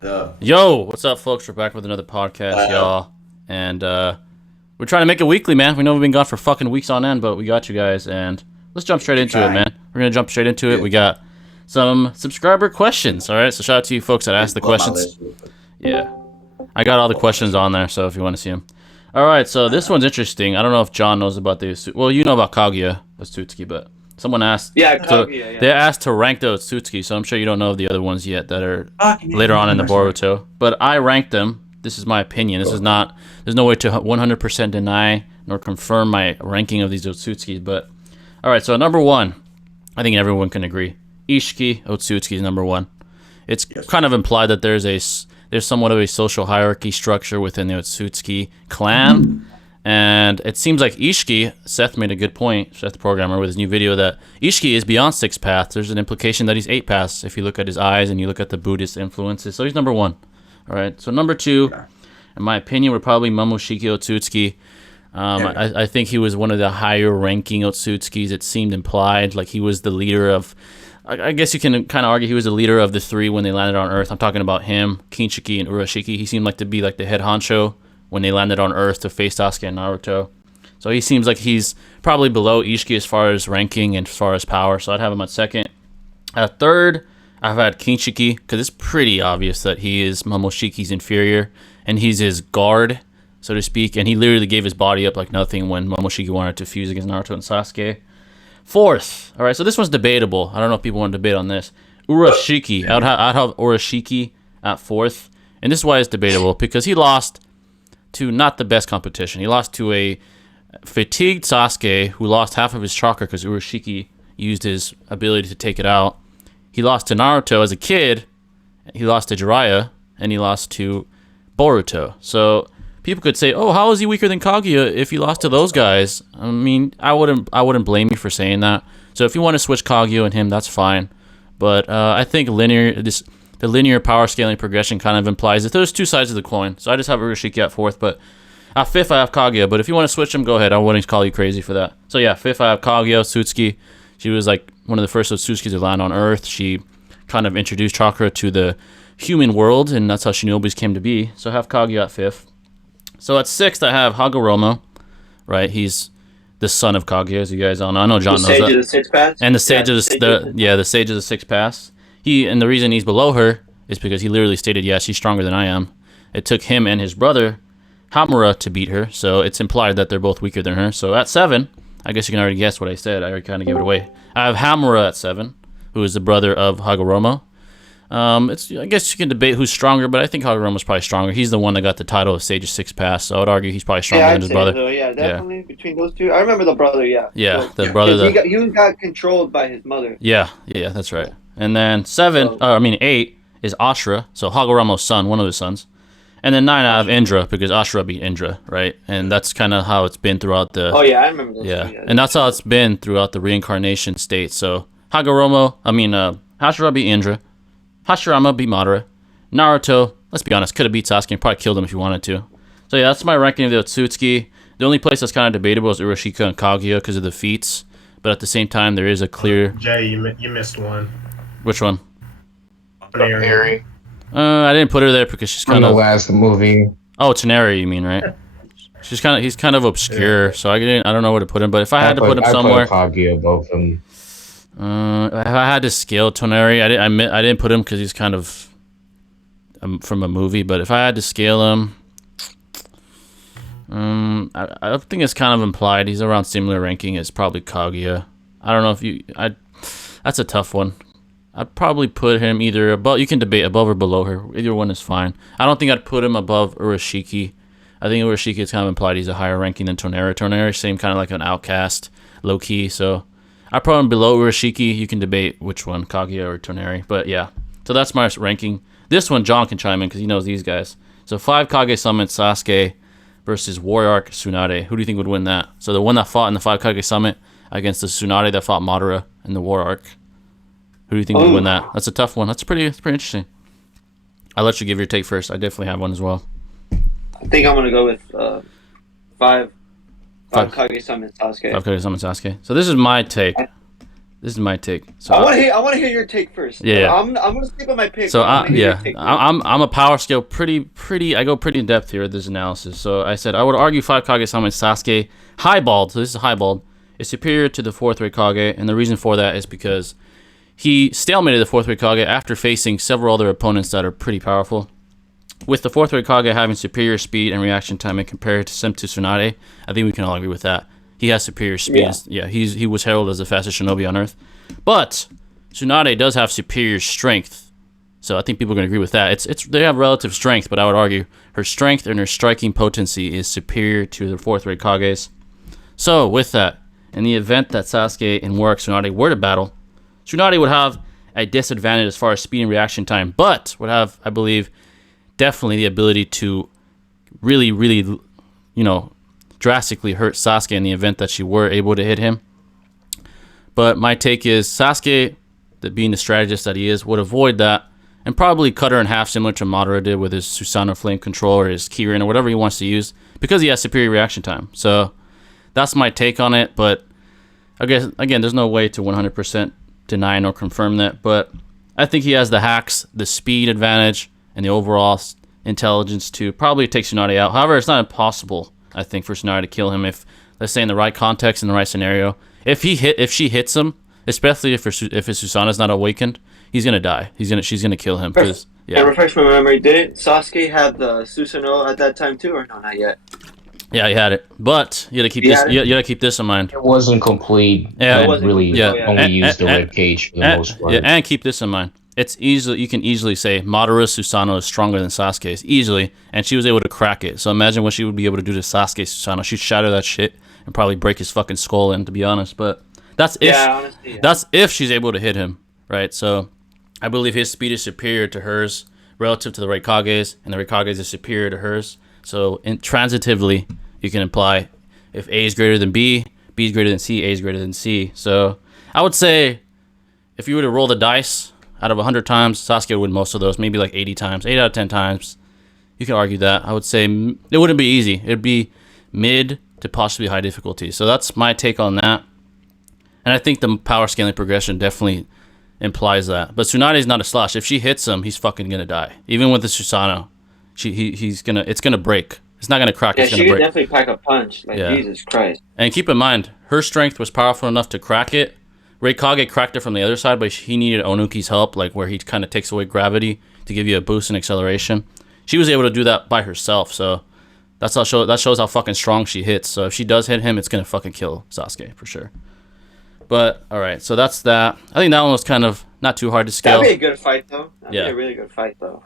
Yo, what's up, folks? We're back with another podcast, y'all. And we're trying to make it weekly, man. We know we've been gone for fucking weeks on end, but we got you guys. And let's jump straight into it, man. We're going to jump straight into it. We got some subscriber questions, all right? So shout out to you folks that asked the questions. Yeah. I got all the questions on there, so if you want to see them. All right, so this one's interesting. I don't know if John knows about the... Well, you know about Kaguya, Otsutsuki, but... Someone asked. Yeah, Kaguya, yeah. They asked to rank the Otsutsuki, so I'm sure you don't know of the other ones yet that are later on in the Boruto. But I ranked them. This is my opinion. This is not. There's no way to 100% deny nor confirm my ranking of these Otsutsukis. But all right, so number one, I think everyone can agree. Ishiki Otsutsuki is number one. It's kind of implied that there's somewhat of a social hierarchy structure within the Otsutsuki clan. And it seems like Ishiki, Seth made a good point, Seth the programmer, with his new video, that Ishiki is beyond 6 paths. There's an implication that he's 8 paths if you look at his eyes and you look at the Buddhist influences. So he's number one. All right. So number two, in my opinion, would probably Momoshiki Otsutsuki. I think he was one of the higher ranking Otsutsukis. It seemed implied, like he was the leader of... I guess you can kind of argue he was the leader of the three when they landed on Earth. I'm talking about him, Kinshiki, and Urashiki. He seemed like to be like the head honcho when they landed on Earth to face Sasuke and Naruto. So he seems like he's probably below Ishiki as far as ranking and as far as power, so I'd have him at second. At third, I've had Kinshiki, because it's pretty obvious that he is Momoshiki's inferior, and he's his guard, so to speak, and he literally gave his body up like nothing when Momoshiki wanted to fuse against Naruto and Sasuke. Fourth, alright, so this one's debatable. I don't know if people want to debate on this. Urashiki, I'd have Urashiki at fourth, and this is why it's debatable, because he lost to not the best competition. He lost to a fatigued Sasuke who lost half of his chakra because Urashiki used his ability to take it out. He lost to Naruto as a kid. He lost to Jiraiya, and he lost to Boruto. So people could say, "Oh, how is he weaker than Kaguya if he lost to those guys?" I mean, I wouldn't blame you for saying that. So if you want to switch Kaguya and him, that's fine. But I think the linear power scaling progression kind of implies that there's two sides of the coin. So I just have Urashiki at fourth, but at fifth I have Kaguya. But if you want to switch them, go ahead. I wouldn't call you crazy for that. So yeah, fifth I have Kaguya Otsutsuki. She was like one of the first Otsutsuki to land on Earth. She kind of introduced chakra to the human world, and that's how Shinobis came to be. So I have Kaguya at fifth. So at sixth I have Hagoromo. Right, he's the son of Kaguya, as you guys all know. I know John knows that. The Sage of the Six Paths. And the Sage of the Sage of the Six Paths. And the reason he's below her is because he literally stated, "Yes, she's stronger than I am." It took him and his brother Hamura to beat her, so it's implied that they're both weaker than her. So at 7, I guess you can already guess what I said. I already kind of gave it away. I have Hamura at 7, who is the brother of Hagoromo. I guess you can debate who's stronger, but I think Hagoromo's probably stronger. He's the one that got the title of Sage of Six Paths, so I would argue he's probably stronger than his brother. So, yeah, definitely between those two. I remember the brother, yeah. Yeah, the brother. He got controlled by his mother. Yeah, that's right. And then 8 is Ashura, so Hagoromo's son, one of his sons. And then 9 I have Indra, because Ashura beat Indra, right? And that's kind of how it's been throughout the... Oh, yeah, I remember those. Yeah, and that's how it's been throughout the reincarnation state. So Ashura beat Indra. Hashirama beat Madara. Naruto, let's be honest, could have beat Sasuke and probably killed him if he wanted to. So yeah, that's my ranking of the Otsutsuki. The only place that's kind of debatable is Urashika and Kaguya because of the feats. But at the same time, there is a clear... Jay, you missed one. Which one? Tsunade. I didn't put her there because she's kind of... the last movie. Oh, Tsunade, you mean, right? He's kind of obscure, so I don't know where to put him. But if I had to put him somewhere... I put Kaguya both of them. If I had to scale Tsunade, I didn't put him because he's kind of from a movie. But if I had to scale him, I think it's kind of implied. He's around similar ranking as probably Kaguya. I don't know if that's a tough one. I'd probably put him either above. You can debate above or below her. Either one is fine. I don't think I'd put him above Urashiki. I think Urashiki is kind of implied he's a higher ranking than Tsunade. Tsunade seemed kind of like an outcast, low key. So I put him below Urashiki. You can debate which one, Kaguya or Tsunade. But yeah, so that's my ranking. This one, John can chime in because he knows these guys. So 5 Kage Summit Sasuke versus Warrior Arc Tsunade. Who do you think would win that? So the one that fought in the 5 Kage Summit against the Tsunade that fought Madara in the War Arc. Who do you think would win that? That's a tough one. That's pretty interesting. I'll let you give your take first. I definitely have one as well. I think I'm gonna go with 5 Kage Summon Sasuke. 5 Kage Summon Sasuke. So this is my take. This is my take. So I want to hear your take first. Yeah. I'm gonna stick with my pick. So I wanna hear your take first. I'm a power scale pretty. I go pretty in depth here with this analysis. So I said I would argue 5 Kage summon Sasuke highballed. So this is highballed is superior to the 4th Ray Kage, and the reason for that is because he stalemated the 4th Ray Kage after facing several other opponents that are pretty powerful. With the 4th Ray Kage having superior speed and reaction time in comparison to Tsunade, I think we can all agree with that. He has superior speed. Yeah, he was heralded as the fastest shinobi on Earth. But Tsunade does have superior strength. So I think people are going to agree with that. They have relative strength, but I would argue her strength and her striking potency is superior to the 4th Ray Kages. So with that, in the event that Sasuke and Warwick Tsunade were to battle, Tsunade would have a disadvantage as far as speed and reaction time, but would have, I believe, definitely the ability to really, drastically hurt Sasuke in the event that she were able to hit him. But my take is Sasuke, being the strategist that he is, would avoid that and probably cut her in half, similar to Madara did with his Susanoo Flame Control or his Kirin or whatever he wants to use, because he has superior reaction time. So that's my take on it. But I guess, again, there's no way to 100% deny nor confirm that. But I think he has the hacks, the speed advantage, and the overall intelligence to probably take Tsunade out. However, it's not impossible, I think, for Tsunade to kill him if, let's say, in the right context, in the right scenario. If she hits him, especially if his Susanoo's not awakened, he's gonna die. She's gonna kill him. Yeah. Refresh my memory. Did Sasuke have the Susanoo at that time too, or no? Not yet. Yeah, he had it, but you gotta keep this. You gotta keep this in mind. It wasn't complete. Yeah, it really only used the web cage for the most part. Yeah, and keep this in mind. You can easily say Madara's Susanoo is stronger than Sasuke's, easily, and she was able to crack it. So imagine what she would be able to do to Sasuke's Susanoo. She'd shatter that shit and probably break his fucking skull in, to be honest. But that's if she's able to hit him, right? So I believe his speed is superior to hers relative to the Raikage's, and the Raikage's is superior to hers. So transitively, you can imply if A is greater than B, B is greater than C, A is greater than C. So I would say if you were to roll the dice out of 100 times, Sasuke would win most of those, maybe like 80 times, 8 out of 10 times. You can argue that. I would say it wouldn't be easy. It'd be mid to possibly high difficulty. So that's my take on that. And I think the power scaling progression definitely implies that. But Tsunade's not a slush. If she hits him, he's fucking gonna die. Even with the Susanoo, it's gonna break. It's not gonna crack. Yeah, it's gonna she break. could definitely pack a punch. Like, Jesus Christ. And keep in mind, her strength was powerful enough to crack it. Raikage cracked it from the other side, but he needed Onuki's help, like where he kind of takes away gravity to give you a boost in acceleration. She was able to do that by herself, so that shows how fucking strong she hits. So if she does hit him, it's gonna fucking kill Sasuke for sure. But all right, so that's that. I think that one was kind of not too hard to scale. That'd be a good fight, though. That'd be a really good fight, though.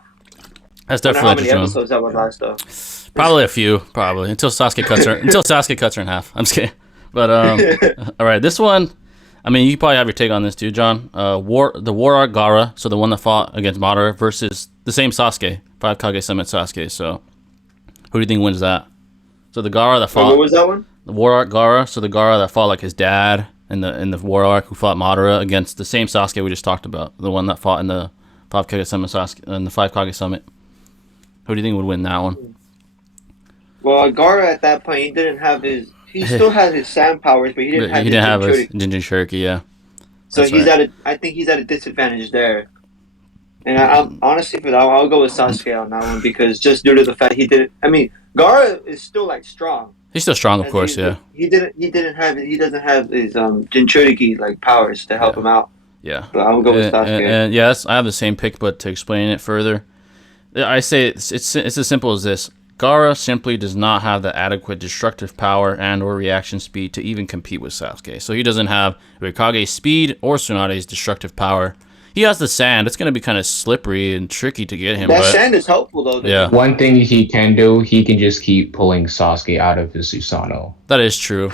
That's definitely how many episodes that would last, though? Probably a few, until Sasuke cuts her in half. I'm just kidding. But all right, this one. I mean, you probably have your take on this too, John. The War Art Gaara, so the one that fought against Madara, versus the same Sasuke, 5 Kage Summit Sasuke. So, who do you think wins that? So the Gaara that fought. What was that one? The War Art Gaara. So the Gaara that fought like his dad in the War Arc, who fought Madara against the same Sasuke we just talked about, the one that fought in the 5 Kage Summit Sasuke in the 5 Kage Summit. Who do you think would win that one? Well, Gaara at that point, he didn't have his. He still had his sand powers, but he didn't have his Jinchuriki, yeah. So I think he's at a disadvantage there. And I'm honestly, for that one, I'll go with Sasuke on that one, because just due to the fact he didn't. I mean, Gaara is still like strong. He's still strong, of course, yeah. He doesn't have his Jinchuriki like powers to help him out. Yeah. But I'll go with Sasuke. And yes, I have the same pick, but to explain it further, I say it's as simple as this. Gaara simply does not have the adequate destructive power and or reaction speed to even compete with Sasuke. So he doesn't have Raikage's speed or Tsunade's destructive power. He has the sand. It's going to be kind of slippery and tricky to get him. That sand is helpful, though. Yeah. One thing he can do, he can just keep pulling Sasuke out of his Susanoo. That is true.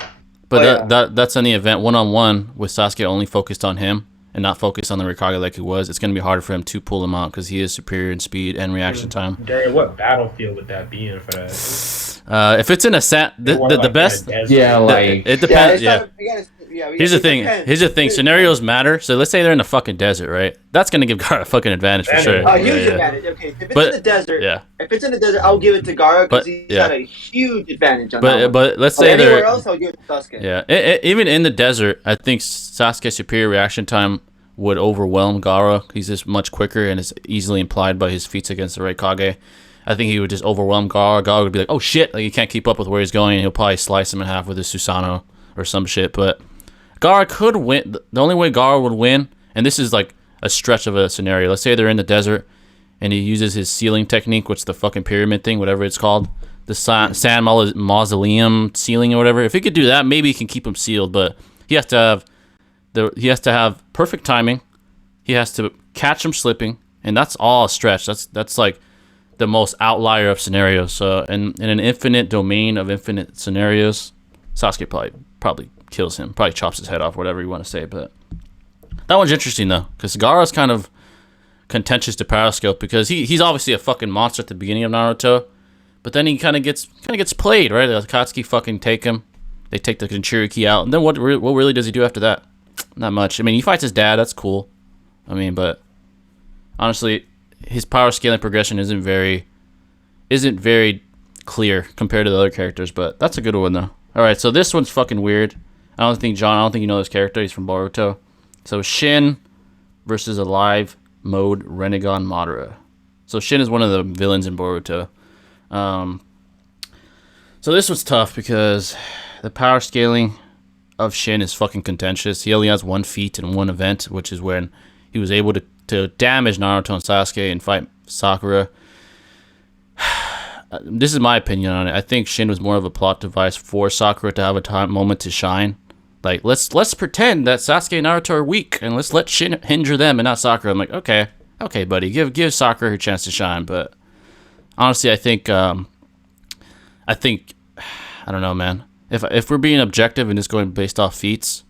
But that's in the event one-on-one with Sasuke only focused on him and not focused on the Raikage like he was. It's going to be harder for him to pull him out because he is superior in speed and reaction time. Darian, what battlefield would that be in for that? If it's in a set, the best. Yeah, like it depends. You Yeah. Here's the it thing. depends. Here's the thing. Scenarios matter. So let's say they're in the fucking desert, right? That's gonna give Gaara a fucking advantage for sure. Advantage. Huge Yeah, yeah. advantage. Okay, if it's But- in the desert, Yeah. if it's in the desert, I'll give it to Gaara But- because he's yeah. got a huge advantage on that one. But let's But say anywhere they're else, I'll give it to Sasuke. yeah. Even in the desert, I think Sasuke's superior reaction time would overwhelm Gaara. He's just much quicker, and it's easily implied by his feats against the Raikage. I think he would just overwhelm Gaara. Gaara would be like, "Oh shit!" Like he can't keep up with where he's going, and he'll probably slice him in half with his Susanoo or some shit. But Gaara could win. The only way Gaara would win, and this is like a stretch of a scenario. Let's say they're in the desert, and he uses his sealing technique, which is the fucking pyramid thing, whatever it's called, the sand mausoleum sealing or whatever. If he could do that, maybe he can keep him sealed. But he has to have perfect timing. He has to catch him slipping, and that's all a stretch. That's like the most outlier of scenarios. So in an infinite domain of infinite scenarios, Sasuke probably kills him, probably chops his head off, whatever you want to say. But that one's interesting though, because Gaara's kind of contentious to power scale because he's obviously a fucking monster at the beginning of Naruto, but then he kind of gets played, right? The Akatsuki fucking take him. They take the Jinchuriki out, and then what really does he do after that? Not much. I mean, he fights his dad. That's cool. I mean, but honestly, his power scaling progression isn't very clear compared to the other characters, but that's a good one though. All right, so this one's fucking weird. I don't think you know this character. He's from Boruto. So Shin versus Alive Mode Renegon Madara. So Shin is one of the villains in Boruto. So this was tough because the power scaling of Shin is fucking contentious. He only has one feat in one event, which is when he was able to damage Naruto and Sasuke and fight Sakura. This is my opinion on it. I think Shin was more of a plot device for Sakura to have a moment to shine. Like, let's pretend that Sasuke and Naruto are weak, and let's let Shin hinder them and not Sakura. I'm like, okay, buddy, give Sakura her chance to shine. But honestly, I think I don't know, man. If we're being objective and just going based off feats,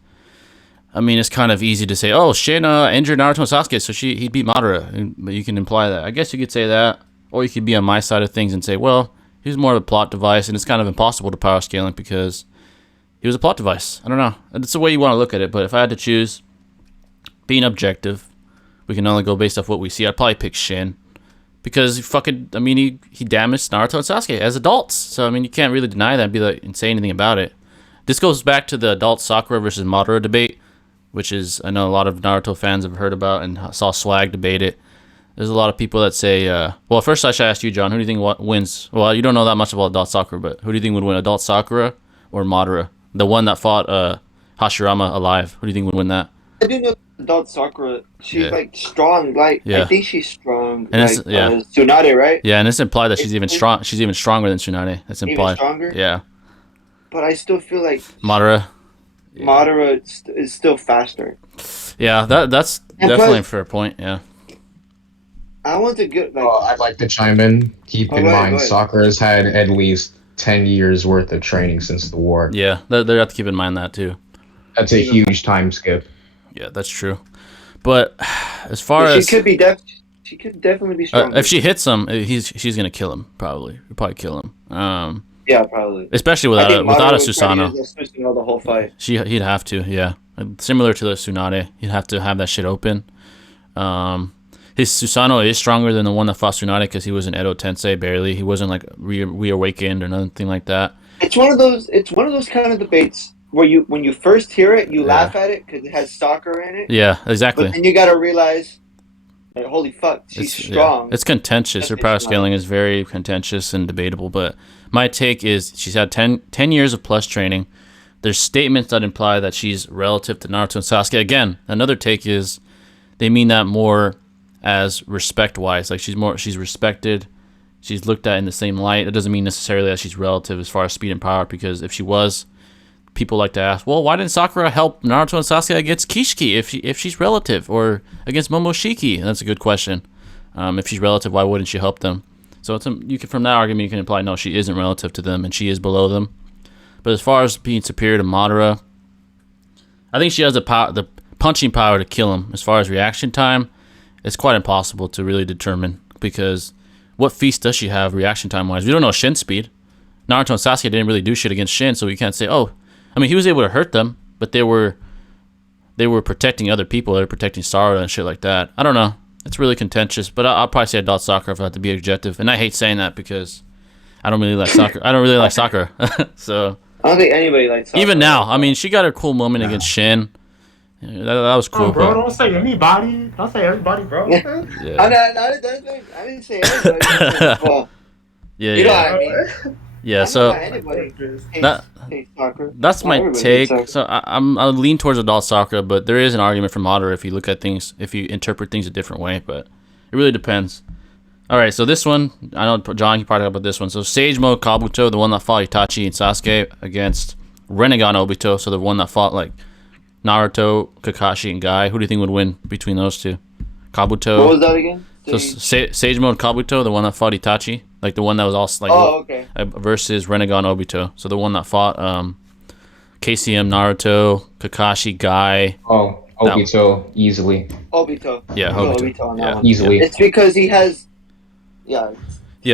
I mean, it's kind of easy to say, oh, Shin injured Naruto and Sasuke, so he beat Madara. But you can imply that. I guess you could say that. Or you could be on my side of things and say, well, he was more of a plot device, and it's kind of impossible to power scale him because he was a plot device. I don't know. It's the way you want to look at it, but if I had to choose, being objective, we can only go based off what we see. I'd probably pick Shin. Because he damaged Naruto and Sasuke as adults. So, I mean, you can't really deny that and be like, and say anything about it. This goes back to the adult Sakura versus Madara debate, which is, I know a lot of Naruto fans have heard about and saw Swag debate it. There's a lot of people that say, well, first I should ask you, John, who do you think wins? Well, you don't know that much about adult Sakura, but who do you think would win, adult Sakura or Madara? The one that fought Hashirama alive. Who do you think would win that? I do know adult Sakura. She's like strong. Like Yeah. I think she's strong. And like Tsunade, right? Yeah, and it's implied that she's even strong. She's even stronger than Tsunade. That's implied. Even stronger. Yeah. But I still feel like Madara. Madara is still faster. Yeah, that's And definitely plus- a fair point. Yeah. I want to get like I'd like to chime in. Keep in go mind, ahead. Sakura's had at least 10 years worth of training since the war. Yeah, they have to keep in mind that too. That's a huge time skip. Yeah, that's true. But as far but as she could definitely be stronger. if she hits him, she's gonna kill him. Probably, probably kill him. Yeah, probably. Especially I without think a Madara would try to Susanoo. use that Susanoo the whole fight. He'd have to. Yeah, similar to the Tsunade, he'd have to have that shit open. His Susanoo is stronger than the one that fought Tsunade because he was an Edo Tensei barely. He wasn't like reawakened or nothing like that. It's one of those kind of debates where when you first hear it, you laugh at it because it has Sakura in it. Yeah, exactly. But then you gotta realize, like, holy fuck, she's strong. Yeah. It's contentious. Her Definitely power strong. scaling is very contentious and debatable. But my take is she's had 10 years of plus training. There's statements that imply that she's relative to Naruto and Sasuke. Again, another take is they mean that more as respect-wise. Like she's respected. She's looked at in the same light. It doesn't mean necessarily that she's relative as far as speed and power, because if she was, people like to ask, well, why didn't Sakura help Naruto and Sasuke against Kishiki if she's relative, or against Momoshiki? And that's a good question. If she's relative, why wouldn't she help them? So from that argument, you can imply, no, she isn't relative to them, and she is below them. But as far as being superior to Madara, I think she has the punching power to kill him. As far as reaction time, it's quite impossible to really determine, because what feast does she have reaction time-wise? We don't know Shin's speed. Naruto and Sasuke didn't really do shit against Shin, so we can't say, oh, I mean, he was able to hurt them, but they were protecting other people. They were protecting Sarada and shit like that. I don't know. It's really contentious, but I'll probably say adult Sakura if I have to be objective. And I hate saying that because I don't really like Sakura. I don't really like Sakura. So I don't think anybody likes Sakura. even now, I mean, she got her cool moment against Shin. Yeah, that was cool. Oh, bro, don't say anybody. Don't say everybody, bro. Yeah. Yeah. I didn't say anybody. Well, Yeah, you know yeah. what I mean. Yeah, I so know anybody hates Sakura. that's Not my everybody take. hates So I'll lean towards adult Sakura, but there is an argument for Madara if you look at things, if you interpret things a different way. But it really depends. All right, so this one, I know John, you probably talk about this one. So Sage Mode Kabuto, the one that fought Itachi and Sasuke, against Rinnegan Obito, so the one that fought like Naruto, Kakashi, and Guy. Who do you think would win between those two? Kabuto. What was that again? So Sage Mode Kabuto, the one that fought Itachi, like the one that was all like okay. Versus Rinnegan Obito, so the one that fought KCM, Naruto, Kakashi, Guy. Oh, Obito, easily. Obito. Yeah, Obito. On that Yeah. one. Easily. It's because he has, Yeah,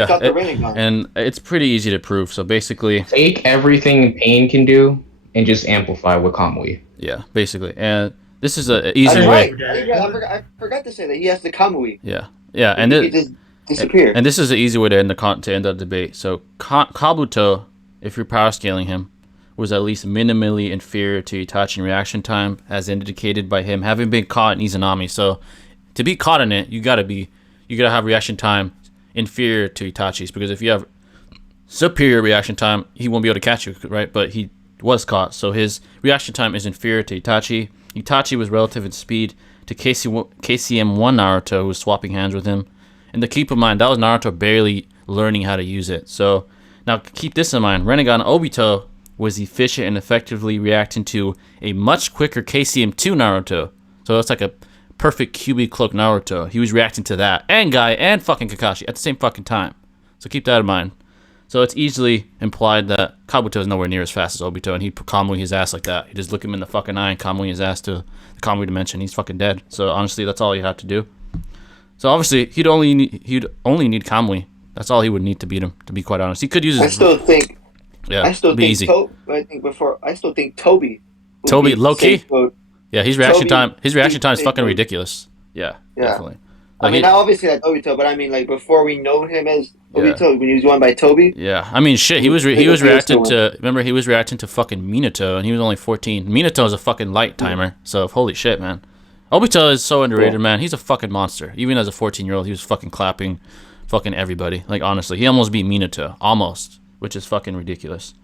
got the Rinnegan. and it's pretty easy to prove. So basically, Take everything Pain can do and just amplify with Kamui. yeah, basically, and this is an easy That's way. right. I forgot to say that he has the Kamui. Yeah, yeah, and he just disappeared. And this is an easy way to end the debate. So Kabuto, if you're power scaling him, was at least minimally inferior to Itachi in reaction time, as indicated by him having been caught in Izanami. So to be caught in it, you gotta have reaction time inferior to Itachi's, because if you have superior reaction time, he won't be able to catch you, right? But he was caught, so his reaction time is inferior to Itachi. Itachi was relative in speed to KCM1 Naruto, who was swapping hands with him. And to keep in mind, that was Naruto barely learning how to use it. So now keep this in mind. Rinnegan Obito was efficient and effectively reacting to a much quicker KCM2 Naruto. So it's like a perfect QB cloak Naruto. He was reacting to that. And Guy and fucking Kakashi at the same fucking time. So keep that in mind. So it's easily implied that Kabuto is nowhere near as fast as Obito, and he'd Kamui his ass like that. He'd just look him in the fucking eye and Kamui his ass to the Kamui dimension. He's fucking dead. So honestly, that's all you have to do. So obviously, he'd only need Kamui. That's all he would need to beat him. To be quite honest, he could use his. I still think easy. I still think Toby. Toby, low key. Mode. Yeah, his reaction Toby, time is fucking mode. ridiculous. Yeah, Yeah. definitely. I mean, not obviously like Obito, but I mean, like before we know him as Obito, when he was won by Toby. Yeah, I mean, shit. He was reacting to. Remember, he was reacting to fucking Minato, and he was only 14. Minato is a fucking light timer. So holy shit, man. Obito is so underrated, man. He's a fucking monster. Even as a 14-year-old, he was fucking clapping, fucking everybody. Like honestly, he almost beat Minato, almost, which is fucking ridiculous.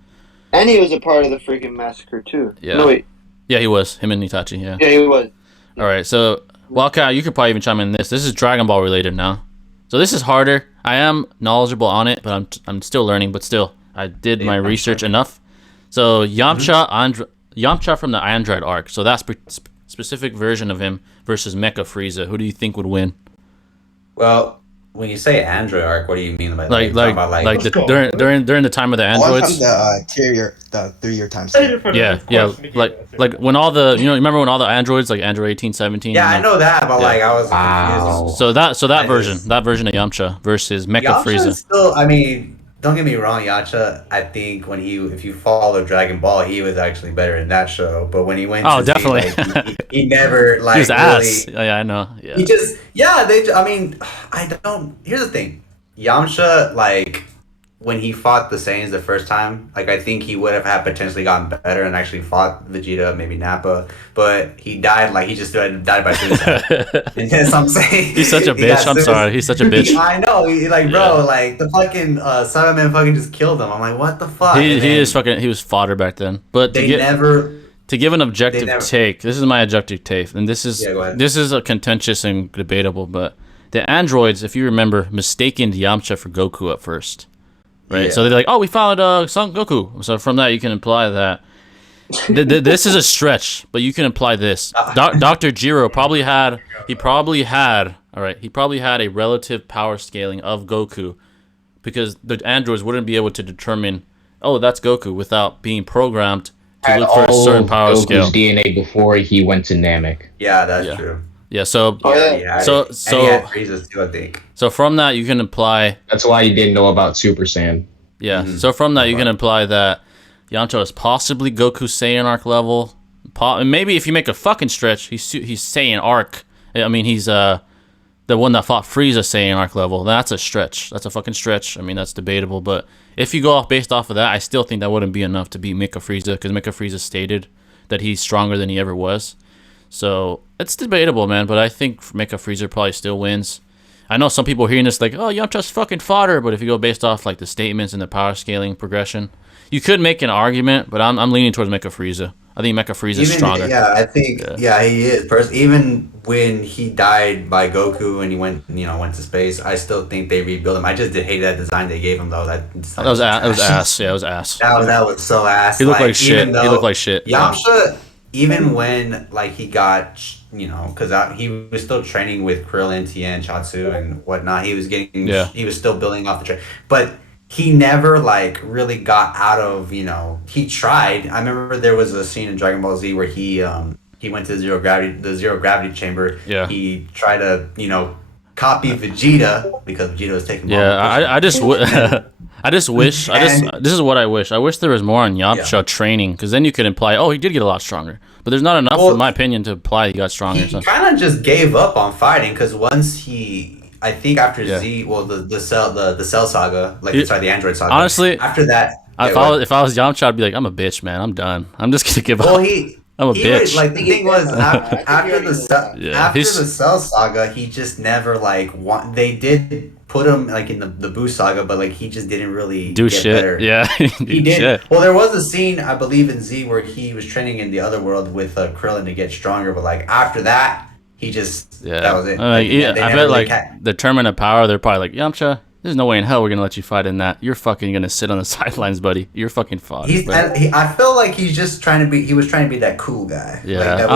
And he was a part of the freaking massacre too. Yeah. No wait. Yeah, he was. Him and Itachi. Yeah. Yeah, he was. All right, so Wildcat, you could probably even chime in this. This is Dragon Ball related now. So this is harder. I am knowledgeable on it, but I'm still learning. But still, I did my research enough. So Yamcha from the Android arc. So that's specific version of him versus Mecha Frieza. Who do you think would win? Well, when you say Android arc, what do you mean by during the time of the One androids? from the 3-year time skip. Yeah, like when all the remember when all the androids like Android 18, 17. Yeah, I know that, but like I was Wow. So that version of Yamcha versus Mecha Yamcha Frieza. is still, I mean, don't get me wrong, Yamcha, I think if you follow Dragon Ball, he was actually better in that show. But when he went to definitely. Z, like, he never like He was really, ass. Yeah, I know. Yeah. He just here's the thing. Yamcha, like when he fought the Saiyans the first time, like I think he would have had potentially gotten better and actually fought Vegeta, maybe Nappa, but he died he just died by suicide. And that's what I'm saying. He's such a bitch. I'm sorry. He's such a bitch. I know. Bro, like the fucking Cyberman fucking just killed him. I'm like, what the fuck? He was fodder back then. But to give an objective take, this is my objective take, and this is a contentious and debatable, but the androids, if you remember, mistaken Yamcha for Goku at first. Right, yeah. So they're like, "Oh, we found Son Goku." So from that, you can imply that this is a stretch, but you can imply this. Dr. Jiro probably had a relative power scaling of Goku, because the androids wouldn't be able to determine, oh, that's Goku, without being programmed to look for a certain power Goku's scale. DNA before he went to Namek. Yeah, that's true. Yeah, so And he had Frieza's too, I think. So from that, you can imply. That's why he didn't know about Super Saiyan. Yeah, so from that, you can imply that Yamcha is possibly Goku Saiyan arc level, Maybe if you make a fucking stretch, he's Saiyan arc. I mean, he's the one that fought Frieza Saiyan arc level. That's a stretch. That's a fucking stretch. I mean, that's debatable. But if you go off based off of that, I still think that wouldn't be enough to beat Mecha Frieza, because Mecha Frieza stated that he's stronger than he ever was. So it's debatable, man. But I think Mecha Frieza probably still wins. I know some people hearing this like, oh, Yamcha's fucking fodder. But if you go based off like the statements and the power scaling progression, you could make an argument. But I'm leaning towards Mecha Frieza. I think Mecha Frieza is stronger. Yeah, I think he is. Even when he died by Goku and he went to space, I still think they rebuilt him. I just did hate that design they gave him though. That was ass. Yeah, it was ass. That was so ass. He looked like shit. He looked like shit. Yamcha, even when like he got, because he was still training with Krillin, Tien, Chatsu, and whatnot. He was getting, he was still building off the train, but he never like really got out of, he tried. I remember there was a scene in Dragon Ball Z where he went to the zero gravity chamber. Yeah. He tried to, copy Vegeta because Vegeta was taking. I just wish. This is what I wish. I wish there was more on Yamcha training, because then you could imply, oh, he did get a lot stronger. But there's not enough, in my opinion, to imply he got stronger. He kind of just gave up on fighting, because once I think after Z, well, the Cell Saga, the Android Saga. Honestly, after that, if I was Yamcha, I'd be like, I'm a bitch, man. I'm done. I'm just gonna give up. Well, I'm a bitch. Like the thing was, after the Cell Saga, he just never they did put him like in the Boo Saga, but like he just didn't really do get shit. Better. Yeah, he did. Shit. Well, there was a scene I believe in Z where he was training in the other world with Krillin to get stronger, but like after that. He just that was it. I bet like the tournament of power, they're probably like, Yamcha, there's no way in hell we're gonna let you fight in that. You're fucking gonna sit on the sidelines, buddy. You're fucking fodder. I feel like he's just trying to be. He was trying to be that cool guy. Yeah,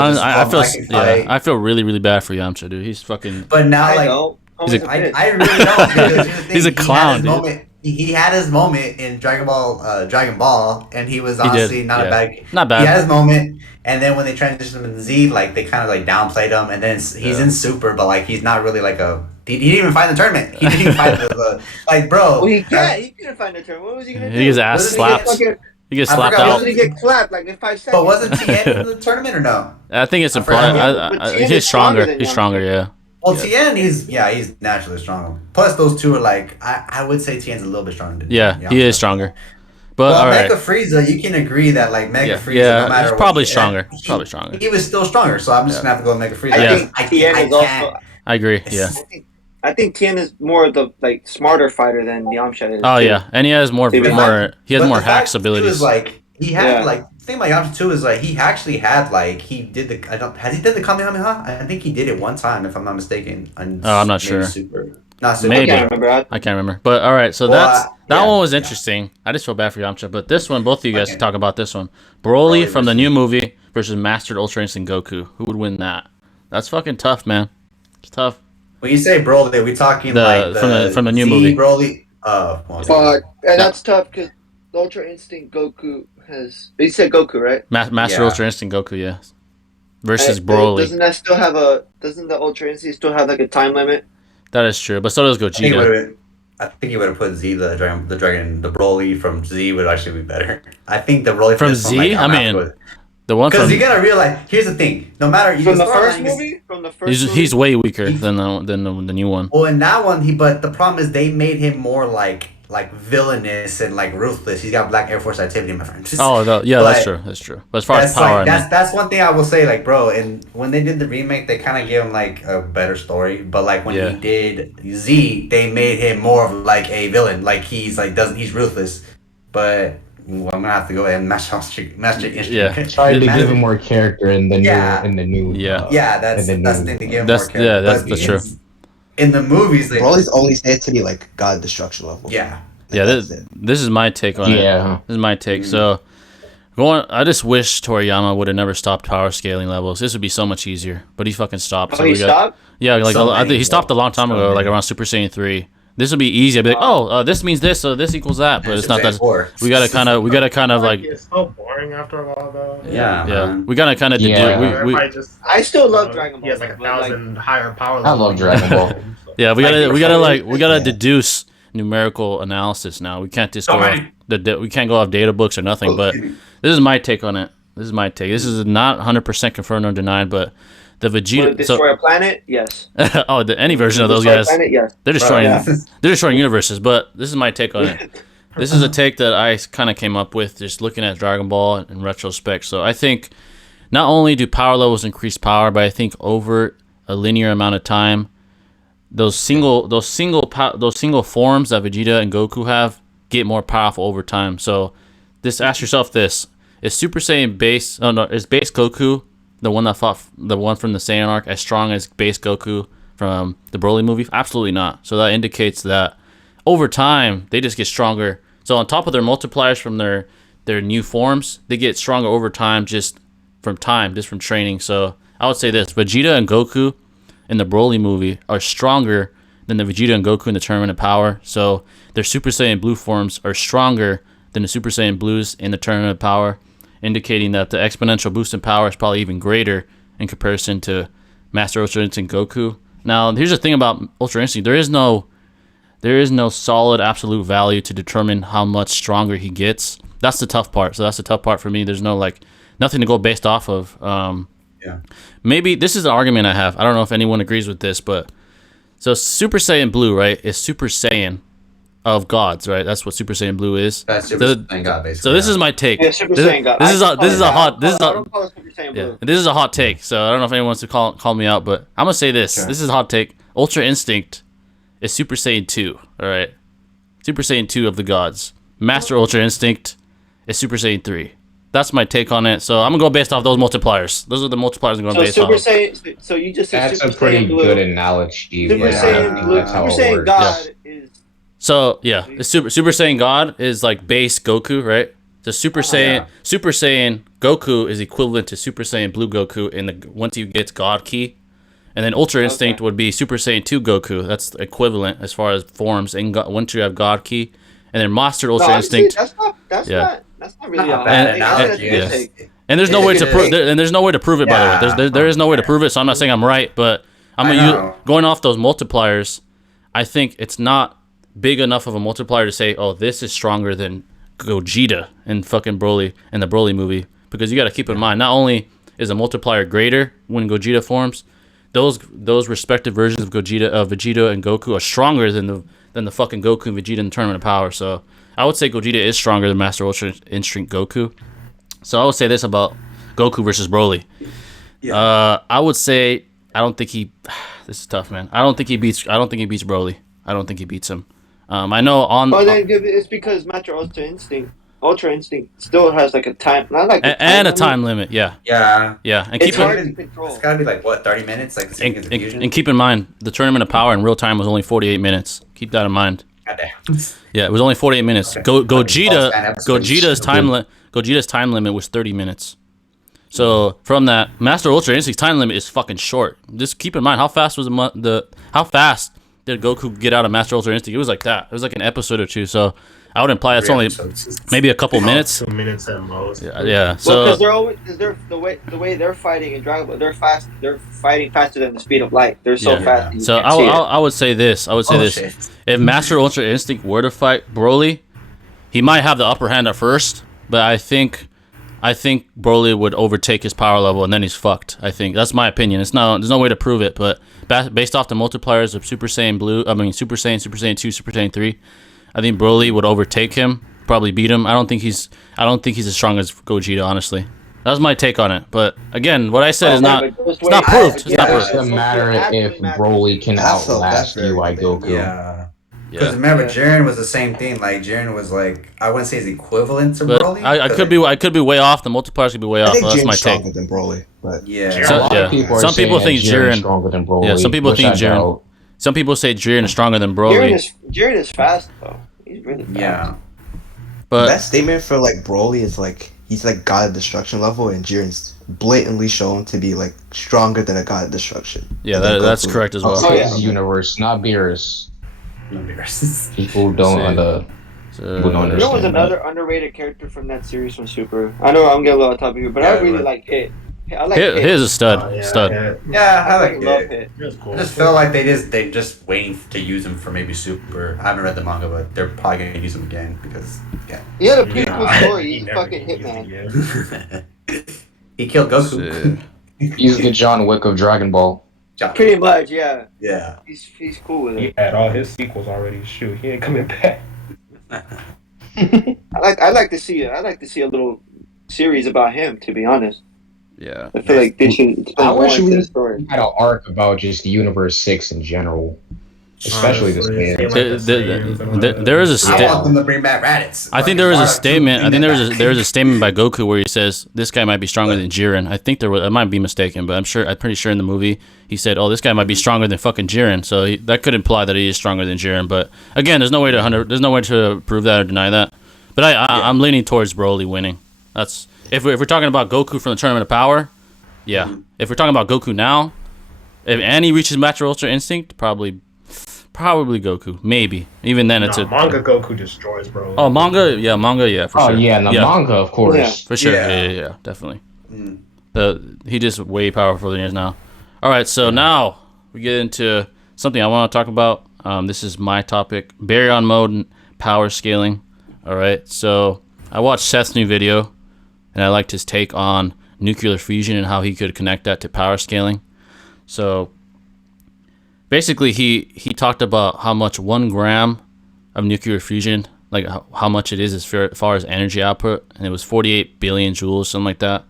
I feel really really bad for Yamcha, dude. He's fucking. But now I really don't, because he's a clown, dude. He had his moment in Dragon Ball, and he was honestly not bad. He had his moment, and then when they transitioned him in Z, like they kind of like downplayed him, and then he's in Super, but like he's not really like a. He didn't even fight the tournament. He didn't even fight the like, bro. Well, he couldn't fight the tournament. What was he gonna do? He gets ass slapped. He gets slapped out. Wasn't he get clapped like in 5 seconds? But wasn't Tien in the tournament or no? I think it's implied. He's stronger. He's stronger. Yeah. Well, Tien, he's naturally stronger. Plus, those two are like, I would say Tien's a little bit stronger than Yamcha. He is stronger. But all right. Mecha Frieza, you can agree that like Mecha Frieza, no matter he's probably stronger. Probably stronger. He was still stronger, so I'm just gonna have to go with Mecha Frieza. I agree. Yeah. I think Tien is more of the like smarter fighter than Yamcha is. Oh yeah, and he has more. He has more hacks abilities. He had the thing about Yamcha too is like he actually had like he did the Kamehameha? I think he did it one time if I'm not mistaken. I'm not sure. Not super. Maybe. I can't remember. But all right, so that one was interesting. I just feel bad for Yamcha, but this one, both of you guys can talk about this one. Broly from the new movie versus Mastered Ultra Instinct Goku. Who would win that? That's fucking tough, man. It's tough. When you say Broly, we talking from the new movie. Broly. Fuck, and that's tough because Ultra Instinct Goku has. You said Goku, right? Master Ultra Instinct Goku, yeah. Versus Broly. Doesn't that still have Doesn't the Ultra Instinct still have like a time limit? That is true, but so does Gogeta. I think you would have put Z, the Broly from Z would actually be better. I think the Broly from Z. The one because you gotta realize. Here's the thing: no matter from the first movie, he's way weaker than the new one. Well, in that one, but the problem is they made him more like villainous and like ruthless. He's got Black Air Force activity, my friend. That's true. That's true. But as far as power, that's one thing I will say. Like, bro, and when they did the remake, they kind of gave him like a better story. But like when he did Z, they made him more of like a villain. Like he's ruthless, but. Well, I'm gonna have to go ahead and master instinct. Yeah, tried to give him more character in the new. That's the thing to give him more character. Yeah, that's true. In the movies, Broly's only said to be like God Destruction level. Yeah. This is my take on it. This is my take. So, I just wish Toriyama would have never stopped power scaling levels. This would be so much easier. But he fucking stopped. He stopped? Yeah, I think he stopped a long time ago, like around Super Saiyan 3. This would be easy. I'd be like, this means this, so this equals that. But it's not that. We gotta kind of like. It's so boring after a while, though. Yeah. We gotta kind of I still love Dragon Ball. He has like 1,000 higher power levels. I love Dragon Ball. Yeah, we gotta deduce numerical analysis now. We can't just go off we can't go off data books or nothing. But this is my take on it. This is my take. This is not 100% confirmed or denied, but the Vegeta. Will it destroy a planet? Yes. Any version of those Destroy a guys. planet? Yes. They're destroying. Yeah. They're destroying universes. But this is my take on it. This is a take that I kind of came up with just looking at Dragon Ball in retrospect. So I think not only do power levels increase power, but I think over a linear amount of time, those single forms that Vegeta and Goku have get more powerful over time. So ask yourself this: is Super Saiyan base? Oh no, is base Goku the one that fought the one from the Saiyan arc as strong as base Goku from the Broly movie? Absolutely not. So that indicates that over time they just get stronger. So on top of their multipliers from their new forms, they get stronger over time just from training. So I would say this: Vegeta and Goku in the Broly movie are stronger than the Vegeta and Goku in the Tournament of Power. So their Super Saiyan Blue forms are stronger than the Super Saiyan Blues in the Tournament of Power, indicating that the exponential boost in power is probably even greater in comparison to Master Ultra Instinct Goku. Now, here's the thing about Ultra Instinct: there is no solid absolute value to determine how much stronger he gets. That's the tough part. So that's the tough part for me. There's no nothing to go based off of. Maybe this is an argument I have. I don't know if anyone agrees with this, but so Super Saiyan Blue, right, is Super Saiyan of gods, right? That's what Super Saiyan Blue is. That's Super Saiyan God, basically. So this is my take. Yeah, Super Saiyan God. This is a hot. I don't call it Super Saiyan Blue. This is a hot take. So I don't know if anyone wants to call me out, but I'm gonna say this. Sure. This is a hot take. Ultra Instinct is Super Saiyan 2. All right, Super Saiyan 2 of the gods. Master Ultra Instinct is Super Saiyan 3. That's my take on it. So I'm gonna go based off those multipliers. Those are the multipliers I'm going based Super off. Saiyan. So you just said That's Super a pretty Saiyan Blue. good analogy. Super Yeah, I Saiyan think Blue. that's how Super it Saiyan works. God is. So yeah, it's Super Saiyan God is like base Goku, right? So Super Saiyan Goku is equivalent to Super Saiyan Blue Goku in the once he gets God Ki, and then Ultra Instinct would be Super Saiyan 2 Goku. That's equivalent as far as forms. And once you have God Ki, and then Master Ultra Instinct. That's not really Not a bad hot analogy. take. And there's no way to prove. And there's no way to prove it. By the way, there is no way to prove it. So I'm not saying I'm right, but going off those multipliers. I think it's not big enough of a multiplier to say, oh, this is stronger than Gogeta in fucking Broly in the Broly movie, because you got to keep in mind not only is a multiplier greater when Gogeta forms, those respective versions of Vegeta and Goku are stronger than the fucking Goku and Vegeta in the Tournament of Power. So I would say Gogeta is stronger than Master Ultra Instinct Goku. So I would say this about Goku versus Broly. I would say I don't think he. This is tough, man. I don't think he beats Broly. I don't think he beats him. I know on. But then it's because Master Ultra Instinct still has like a time, not like a time limit. Yeah. Yeah. And It's hard to control. It's gotta be like what, 30 minutes, like the same as the fusion. And keep in mind, the Tournament of Power in real time was only 48 minutes. Keep that in mind. Goddamn. Yeah, it was only 48 minutes. Okay. Gogeta's time limit was 30 minutes. So from that, Master Ultra Instinct's time limit is fucking short. Just keep in mind how fast did Goku get out of Master Ultra Instinct? It was like that. It was like an episode or two. So I would imply it's only maybe a couple minutes. 2 minutes at most. Yeah. So because the way they're fighting in Dragon Ball, they're fast. They're fighting faster than the speed of light. They're so fast. So I would say this. Shit. If Master Ultra Instinct were to fight Broly, he might have the upper hand at first, but I think Broly would overtake his power level and then he's fucked. I think that's my opinion. There's no way to prove it, but based off the multipliers of Super Saiyan Blue, Super Saiyan 2, Super Saiyan 3, I think Broly would overtake him, probably beat him. I don't think he's as strong as Gogeta, honestly. That's my take on it. But again, what I said is not proved. It's not proved. It doesn't matter if Broly can outlast you, Goku. Yeah. Because remember, Jiren was the same thing. Like Jiren was like, I wouldn't say he's equivalent to but Broly. I could be way off. The multipliers could be way I off. think That's my Jiren's take. stronger than Broly, but Some people think Jiren stronger than Broly. Yeah, some people think Jiren. Some people say Jiren is stronger than Broly. Jiren is fast though. He's really fast. Yeah. But that statement for like Broly is like he's like God of Destruction level, and Jiren's blatantly shown to be like stronger than a God of Destruction. yeah, that's correct as well. Oh, yeah. Universe, not Beerus. People See. don't understand. There was another underrated character from that series from Super. I know I'm getting a little off topic here, but I really like Hit. I like His Hit. is a stud. Yeah, Stud. Yeah, I I like love it. Hit. It was cool. I just feel like they just waiting to use him for maybe Super. I haven't read the manga, but they're probably gonna use him again because He had a pretty cool Nah, story. he He's a never fucking used it hitman. again. he killed Goku. He's the John Wick of Dragon Ball. Pretty much, yeah. Yeah. He's cool with He it. had all his sequels already. Shoot, he ain't coming back. I like to see a little series about him. To be honest, Yeah. I feel like they should explain I more wish into we the story. had an arc about just Universe 6 in general. Especially this Honestly, man. like the Saiyans and all that. There is a I sta- want them to bring back Raditz. I think there was a statement. I think there was back. there was a statement by Goku where he says this guy might be stronger than Jiren. I think there was. I might be mistaken, but I'm pretty sure in the movie he said, "Oh, this guy might be stronger than fucking Jiren." So that could imply that he is stronger than Jiren. But again, there's no way to prove that or deny that. But I'm leaning towards Broly winning. That's if we're talking about Goku from the Tournament of Power. Yeah. If we're talking about Goku now, if Annie reaches Master Ultra Instinct, probably Goku. Maybe. Even then, it's Manga Goku destroys, bro. Oh, manga, yeah, for Oh sure. yeah, in the manga, of course. Yeah. For sure, Yeah. yeah, definitely. He just way powerful than he is now. All right, so now we get into something I want to talk about. This is my topic: Baryon Mode and power scaling. All right, so I watched Seth's new video, and I liked his take on nuclear fusion and how he could connect that to power scaling. So basically, he talked about how much 1 gram of nuclear fusion, like how much it is as far as energy output, and it was 48 billion joules, something like that.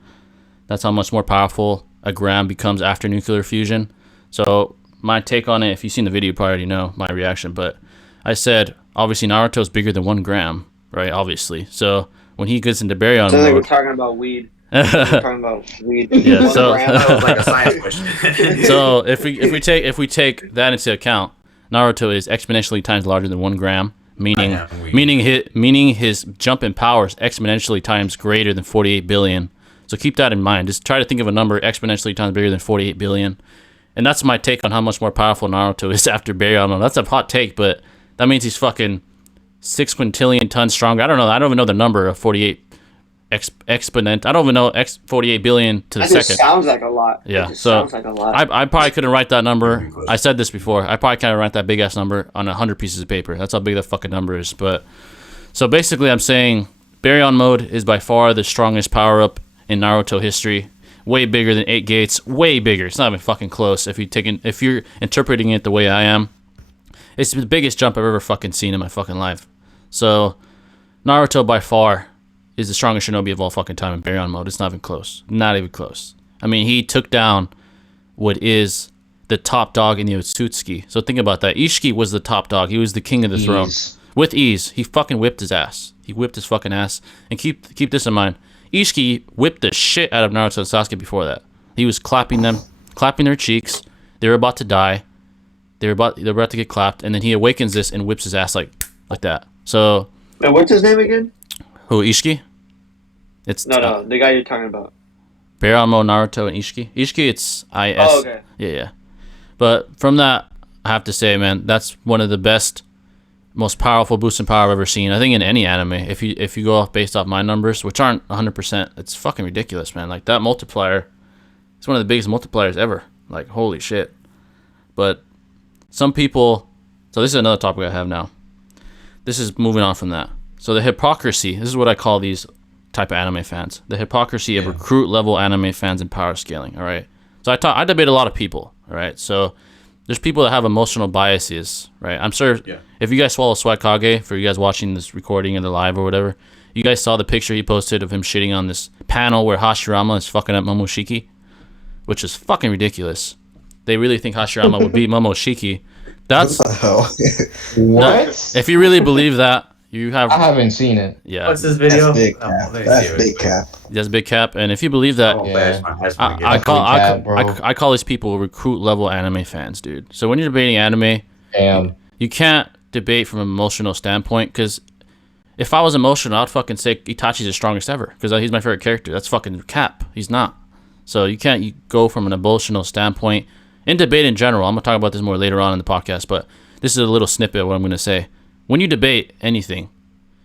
That's how much more powerful a gram becomes after nuclear fusion. So my take on it, if you've seen the video, you probably already know my reaction, but I said, obviously Naruto's bigger than 1 gram, right? Obviously. So when he gets into Baryon So like we're mode... talking about weed. We're talking about weed. Yeah, 1 so- gram. That was like a science question. So if we take that into account, Naruto is exponentially times larger than 1 gram, meaning his jump in power is exponentially times greater than 48 billion. So keep that in mind. Just try to think of a number exponentially times bigger than 48 billion. And that's my take on how much more powerful Naruto is after Baryon Mode. That's a hot take, but that means he's fucking 6 quintillion tons stronger. I don't know. I don't even know the number of 48 exponent. I don't even know 48 billion to the That just second. sounds like a lot. Yeah, It just so sounds like a lot. I probably couldn't write that number. I said this before. I probably can't write that big ass number on 100 pieces of paper. That's how big that fucking number is. But so basically, I'm saying Baryon Mode is by far the strongest power up in Naruto history. Way bigger than 8 Gates. Way bigger. It's not even fucking close. If you're interpreting it the way I am, it's the biggest jump I've ever fucking seen in my fucking life. So Naruto by far is the strongest shinobi of all fucking time in Baryon Mode. It's not even close. Not even close. I mean, he took down what is the top dog in the Otsutsuki. So think about that. Ishiki was the top dog. He was the king of the throne. With ease. He fucking whipped his ass. He whipped his fucking ass. And keep this in mind. Ishiki whipped the shit out of Naruto and Sasuke before that. He was clapping their cheeks. They were about to die. They're about to get clapped, and then he awakens this and whips his ass like that. So Wait, what's his name again? who, Ishiki? It's No, the guy you're talking about. Baryon Mode, Naruto, and Ishiki. Ishiki, it's IS. Oh, okay. Yeah. But from that, I have to say, man, that's one of the best, most powerful boosts in power I've ever seen. I think in any anime. If you go off based off my numbers, which aren't 100%, it's fucking ridiculous, man. Like that multiplier, it's one of the biggest multipliers ever. Like holy shit. But some people, so this is another topic I have now. This is moving on from that. So the hypocrisy, this is what I call these type of anime fans. The hypocrisy of recruit level anime fans and power scaling, all right? So I debate a lot of people, all right? So there's people that have emotional biases, right? I'm sure if you guys swallow Sweat Kage, for you guys watching this recording of the live or whatever, you guys saw the picture he posted of him shitting on this panel where Hashirama is fucking up Momoshiki, which is fucking ridiculous. They really think Hashirama would beat Momoshiki. That's What the hell? What? if you really believe that, you have I haven't seen it. yeah. What's this video? That's big Oh, cap. let me That's see it. big cap. That's a big cap, and if you believe that, Oh, Yeah. that's my I guess. I call these people recruit level anime fans, dude. So when you're debating anime, Damn. you can't debate from an emotional standpoint, because if I was emotional, I'd fucking say Itachi's the strongest ever, because he's my favorite character. That's fucking cap. He's not. So you can't go from an emotional standpoint. In debate in general, I'm going to talk about this more later on in the podcast, but this is a little snippet of what I'm going to say. When you debate anything,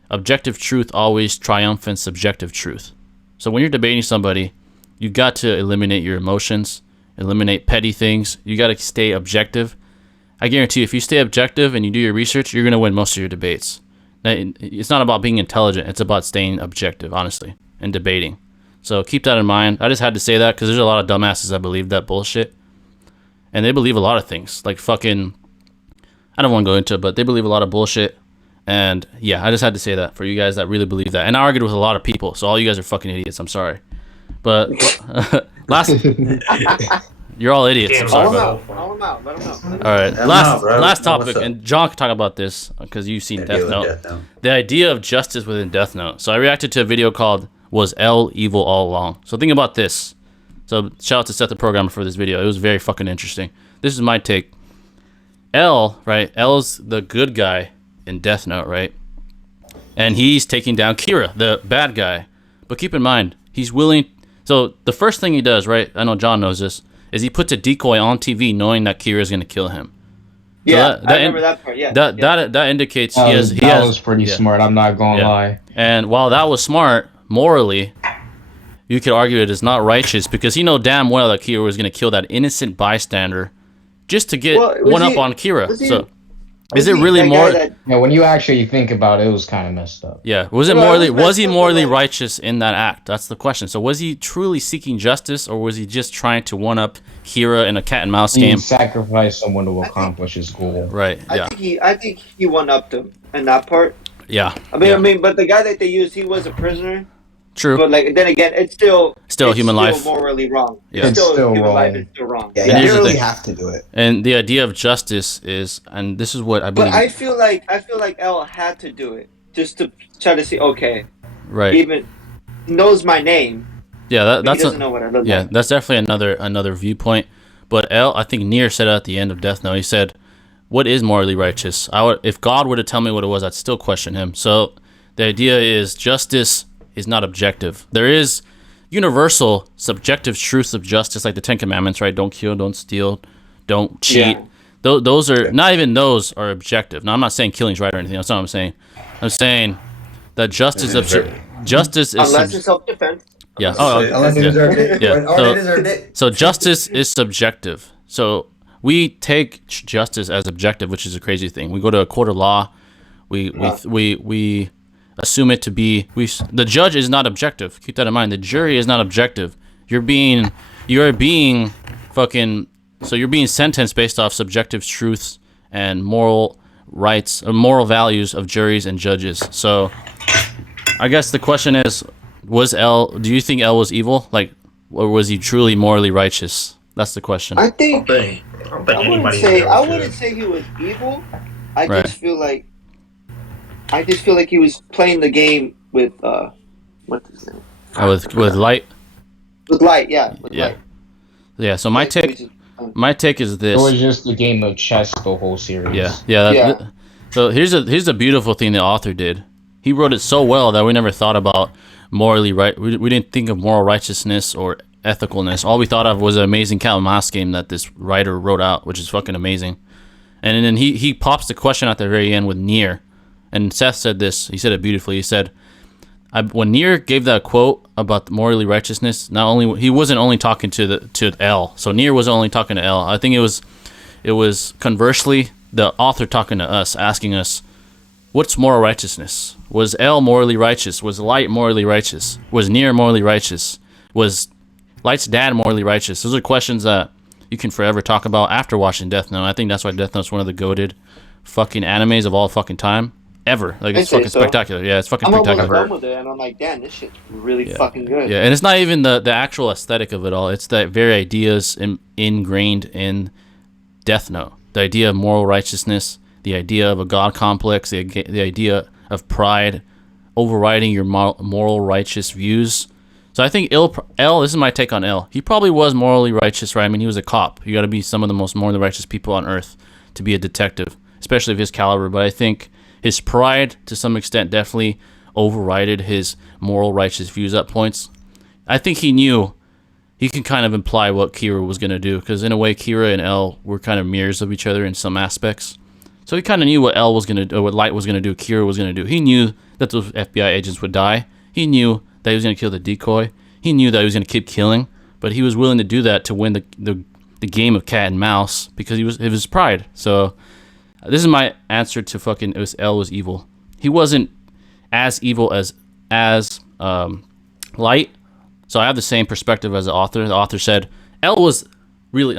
objective truth always triumphs subjective truth. So when you're debating somebody, you got to eliminate your emotions, eliminate petty things. You got to stay objective. I guarantee you, if you stay objective and you do your research, you're going to win most of your debates. It's not about being intelligent. It's about staying objective, honestly, and debating. So keep that in mind. I just had to say that because there's a lot of dumbasses that believe that bullshit. And they believe a lot of things. Like fucking... I don't want to go into it, but they believe a lot of bullshit. And yeah, I just had to say that for you guys that really believe that. And I argued with a lot of people, so all you guys are fucking idiots. I'm sorry. But you're all idiots. I'm sorry, Call but... him out. Let him know. All right, last topic, and John can talk about this because you've seen Death Note. The idea of justice within Death Note. So I reacted to a video called "Was L Evil All Along?" So think about this. So shout out to Seth the programmer for this video. It was very fucking interesting. This is my take. L, right? L's the good guy in Death Note, right? And he's taking down Kira, the bad guy. But keep in mind, he's willing. So the first thing he does, right? I know John knows this. Is he puts a decoy on TV knowing that Kira is going to kill him. Yeah, so I remember that part. Yeah, that indicates that was pretty smart. I'm not gonna lie. And while that was smart morally, you could argue it is not righteous because he know damn well that Kira was going to kill that innocent bystander just to get one up on Kira. So is it really more? Yeah, when you actually think about it, it was kind of messed up. Yeah, was he morally righteous in that act? That's the question. So was he truly seeking justice, or was he just trying to one up Kira in a cat and mouse game? He sacrificed someone to accomplish his goal. Right. Yeah. I think he one upped him in that part. Yeah. I mean, but the guy that they used, he was a prisoner. True. But like then again, it's still human life. Morally wrong. Yeah. It's still human wrong. life. It's still wrong. Yeah, you really have to do it. And the idea of justice is, and this is what I believe. But I feel like L had to do it just to try to see. Okay, right. Even knows my name. Yeah, He doesn't know what I look like. That's definitely another viewpoint. But L, I think Nier said at the end of Death Note, he said, "What is morally righteous? If God were to tell me what it was, I'd still question him." So the idea is justice is not objective. There is universal subjective truths of justice, like the Ten Commandments, right? Don't kill, don't steal, don't cheat. Yeah. Those are not even those are objective. Now I'm not saying killing's right or anything. That's not what I'm saying. I'm saying that justice is unless it's self-defense. Yeah. Unless he deserved it. Yeah. Or they deserved it. So justice is subjective. So we take justice as objective, which is a crazy thing. We go to a court of law. We assume it to be the judge is not objective. Keep that in mind. The jury is not objective. You're being sentenced based off subjective truths and moral rights, moral values of juries and judges. So I guess the question is, do you think L was evil? Like, or was he truly morally righteous? That's the question. I think I wouldn't say he was evil. I just feel like he was playing the game with what's his name? With light. With light, yeah. Light. Yeah. So my take is this. It was just a game of chess the whole series. Yeah. So here's a beautiful thing the author did. He wrote it so well that we never thought about morally right. We didn't think of moral righteousness or ethicalness. All we thought of was an amazing cat and mouse game that this writer wrote out, which is fucking amazing. And then he pops the question at the very end with Nier. And Seth said this. He said it beautifully. He said, when Nier gave that quote about morally righteousness, he wasn't only talking to L. So Nier wasn't only talking to L. I think it was conversely the author talking to us, asking us, what's moral righteousness? Was L morally righteous? Was Light morally righteous? Was Nier morally righteous? Was Light's dad morally righteous? Those are questions that you can forever talk about after watching Death Note. I think that's why Death Note's one of the goated fucking animes of all fucking time. Ever. Like, it's fucking spectacular. Yeah, it's fucking spectacular. I'm almost done with it, and I'm like, damn, this shit's really fucking good. Yeah, and it's not even the actual aesthetic of it all. It's the very ideas ingrained in Death Note. The idea of moral righteousness, the idea of a god complex, the idea of pride overriding your moral righteous views. So I think L, this is my take on L. He probably was morally righteous, right? I mean, he was a cop. You got to be some of the most morally righteous people on Earth to be a detective, especially of his caliber. But I think his pride, to some extent, definitely overrided his moral righteous views at points. I think he knew he can kind of imply what Kira was going to do, because in a way, Kira and L were kind of mirrors of each other in some aspects. So he kind of knew what L was going to do, what Light was going to do, Kira was going to do. He knew that those FBI agents would die. He knew that he was going to kill the decoy. he knew that he was gonna keep killing, but he was willing to do that to win the game of cat and mouse because it was his pride. So this is my answer to fucking L was evil. He wasn't as evil as Light. So I have the same perspective as the author. The author said L was really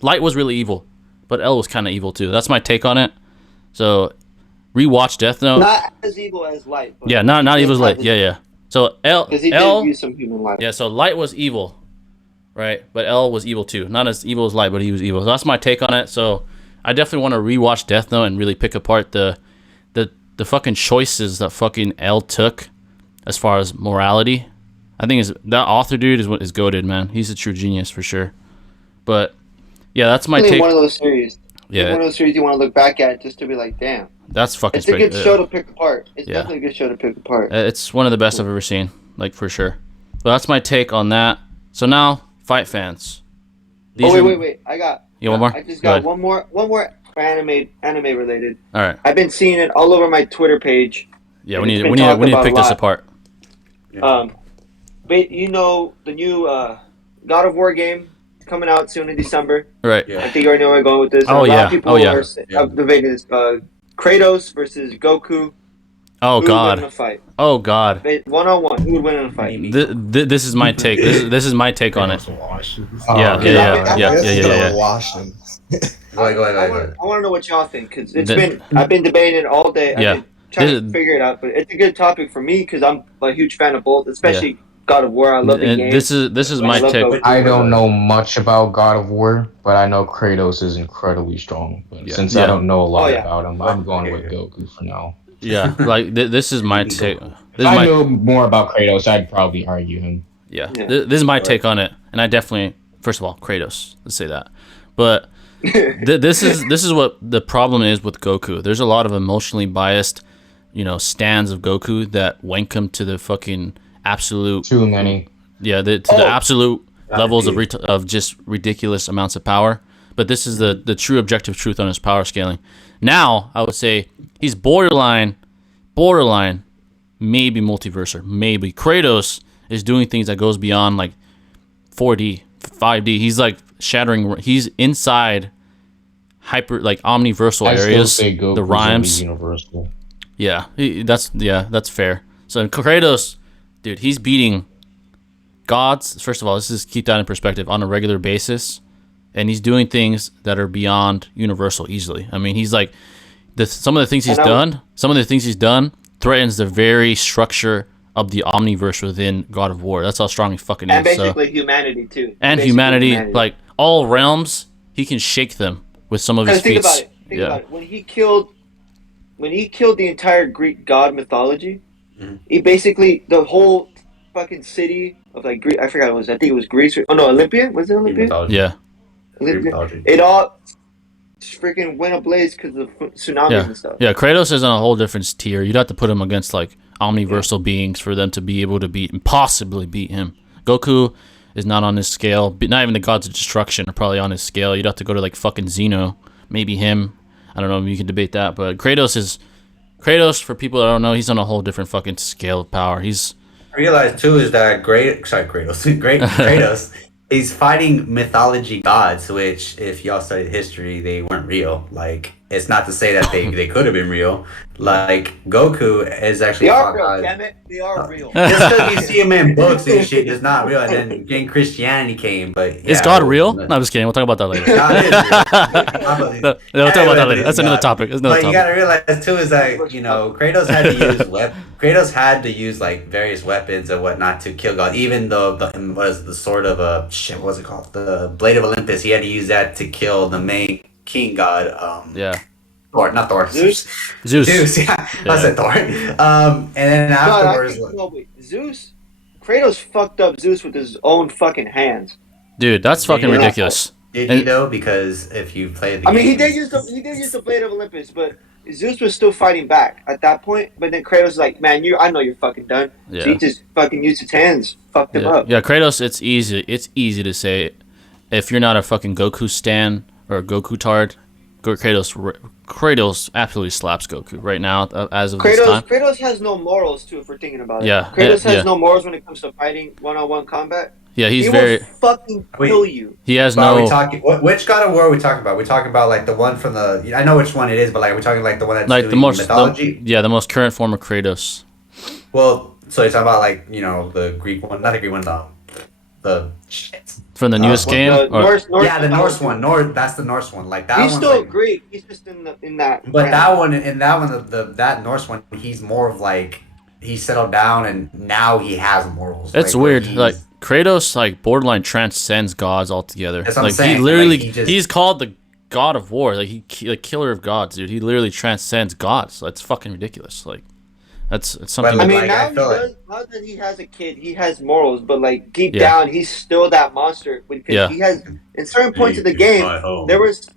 Light was really evil, but L was kind of evil too. That's my take on it. So rewatch Death Note. Not as evil as Light. But yeah, not evil as Light. Yeah. So because he did use some human life. Yeah, so Light was evil, right? But L was evil too. Not as evil as Light, but he was evil. So that's my take on it. So I definitely want to rewatch Death Note and really pick apart the fucking choices that fucking L took as far as morality. I think that author dude is goated, man. He's a true genius for sure. But yeah, that's my take. One of those series. Yeah, one of those series you want to look back at just to be like, damn. That's fucking. It's a good show to pick apart. It's definitely a good show to pick apart. It's one of the best I've ever seen, like for sure. But that's my take on that. So now, fight fans. Wait. I got. You want more? I just got one more anime related. All right. I've been seeing it all over my Twitter page. Yeah, we need to pick this apart. But you know the new God of War game coming out soon in December. Right. I think you already know where I'm going with this. A lot of people are debating this. Kratos versus Goku. Oh Who God. would win in a fight? Oh God. 1-on-1. Who would win in a fight? This is my take. This is my take on it. Yeah. Wash them. Go ahead. I want to know what y'all think because I've been debating it all day. Yeah. I've been trying to figure it out, but it's a good topic for me because I'm a huge fan of both, especially God of War. I love the game. This is my take. I don't know much about God of War, but I know Kratos is incredibly strong. But since I don't know a lot about him, I'm going with Goku for now. Yeah, like this is my take. If I know more about Kratos, I'd probably argue him. Yeah. This is my take on it, and I definitely, first of all, Kratos. Let's say that, but this is what the problem is with Goku. There's a lot of emotionally biased, stands of Goku that wank him to the fucking absolute. Too many. Yeah, the absolute levels of just ridiculous amounts of power. But this is the true objective truth on his power scaling. Now, I would say he's borderline, maybe multiverser, maybe. Kratos is doing things that goes beyond like 4D, 5D. He's like shattering. He's inside omniversal areas. Still say Goku's the rhymes. Universal. Yeah, that's fair. So Kratos, dude, he's beating gods. First of all, let's just keep that in perspective on a regular basis. And he's doing things that are beyond universal easily. I mean, he's like, some of the things he's done threatens the very structure of the omniverse within God of War. That's how strong he fucking is. And basically humanity too. And humanity, like all realms, he can shake them with some of his feats. Think about it. When he killed the entire Greek god mythology, he basically the whole fucking city of like Greece. I forgot what it was. I think it was Greece. Olympia. Was it Olympia? Yeah. It all freaking went ablaze because of tsunamis and stuff. Yeah, Kratos is on a whole different tier. You'd have to put him against like omniversal beings for them to be able to possibly beat him. Goku is not on his scale. Not even the gods of destruction are probably on his scale. You'd have to go to like fucking Zeno, maybe him. I don't know. You can debate that, but Kratos, for people that don't know, he's on a whole different fucking scale of power. I realized too is that Kratos. He's fighting mythology gods, which, if y'all studied history, they weren't real. Like, it's not to say that they could have been real. Like, Goku is actually... They are real, damn it. They are real. Just because you see him in books and shit is not real. And then Christianity came, but... Is God real? No, I'm just kidding. We'll talk about that later. God is real. We'll talk about that later. That's another topic. You gotta realize, too, is that, Kratos had to use like various weapons and whatnot to kill God. Even though was the sword of what was it called? The Blade of Olympus. He had to use that to kill the main king god. Thor, not Thor. Zeus. Yeah. I said Thor. And then afterwards, Zeus. Kratos fucked up Zeus with his own fucking hands. Dude, that's fucking ridiculous. Did he though? Because if you play the game, he did use the Blade of Olympus, but Zeus was still fighting back at that point. But then Kratos was like, "Man, I know you're fucking done." Yeah. So he just fucking used his hands, fucked him up. Yeah, Kratos. It's easy to say if you're not a fucking Goku stan or a Goku tard, Kratos absolutely slaps Goku right now as of this time. Kratos has no morals too, if we're thinking about it. Yeah, Kratos has no morals when it comes to fighting one-on-one combat. Yeah, he will fucking kill you. He has but no. Are we talking, which God of War are we talking about? We talking about like the one from the. I know which one it is, but like we're talking like the one that's like doing the most mythology. the most current form of Kratos. Well, so you're talking about like the Greek one, not the Greek one, the shit. From the newest game. The Norse the Norse one. That's the Norse one. Like that. He's still like, Greek. He's just in that. But that one, that Norse one, he's more of like he settled down and now he has morals. It's like, weird. Like Kratos, like borderline transcends gods altogether. That's what like I'm saying. he literally, Like, he's called the God of War. Like like killer of gods, dude. He literally transcends gods. That's fucking ridiculous. Like it's something. I mean, like, now now that he has a kid, he has morals, but like deep down, he's still that monster. Because he has in certain points of the game, there was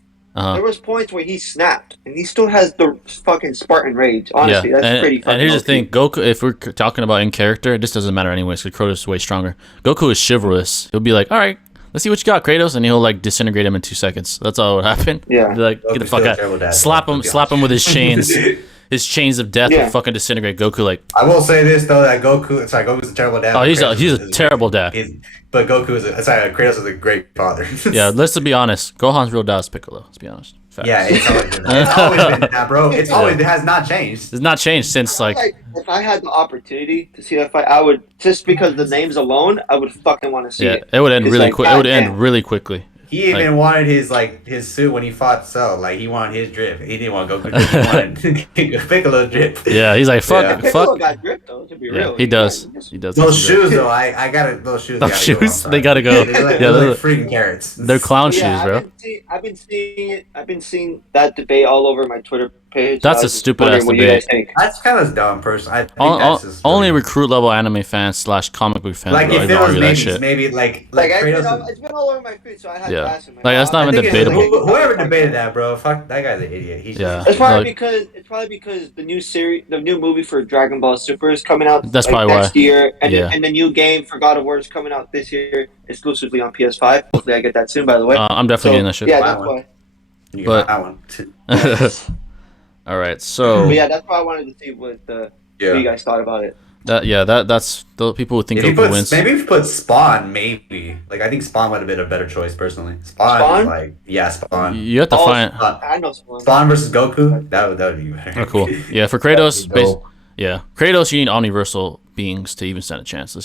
points where he snapped, and he still has the fucking Spartan rage. Honestly, that's pretty fucking. And here's the thing, Goku. If we're talking about in character, this doesn't matter anyways, because Kratos is way stronger. Goku is chivalrous. He'll be like, all right, let's see what you got, Kratos, and he'll like disintegrate him in 2 seconds. That's all that would happen. Yeah. He'd be like, get the fuck out. Slap him with his chains. His chains of death will fucking disintegrate Goku. Like I will say this though, that Goku's a terrible dad. Oh, he's a terrible dad. But Kratos is a great father. Yeah, let's be honest. Gohan's real dad is Piccolo. Let's be honest. Facts. Yeah, it's always been that. It's always been that, bro. It has not changed. It's not changed since like if I had the opportunity to see that fight, I would just because the names alone, I would fucking want to see it. It would end really quick. It would end really quickly. He even wanted his suit when he fought Cell. Like he wanted his drip. He didn't want Goku. He wanted Piccolo drip. Yeah, he's like fuck. Piccolo got drip though. To be real, he does. He does. Those shoes though, I got those shoes. Those shoes, they gotta go. They're like freaking carrots. They're clown shoes, bro. I've been seeing it. I've been seeing that debate all over my Twitter page. That's a stupid ass debate. That's kind of dumb, person. I think only recruit level anime fans / comic book fans. Like if there was maybe like it's been all over my feed, so I had to ask him. Like that's not even debatable. Whoever debated that, bro, fuck that guy's an idiot. It's probably because the new movie for Dragon Ball Super is coming out. That's probably next year, and the new game for God of War is coming out this year exclusively on PS5. Hopefully, I get that soon. By the way, I'm definitely getting that shit. Yeah, that's why. You got that one. All right, so. But yeah, that's why I wanted to see what you guys thought about it. That's the people who think Goku wins. Maybe if you put Spawn, maybe. Like I think Spawn would have been a better choice personally. Spawn? Spawn. You have to find. I know Spawn. Spawn versus Goku. That would be better. Oh, cool. Yeah, for Kratos, Kratos, you need omniversal beings to even stand a chance.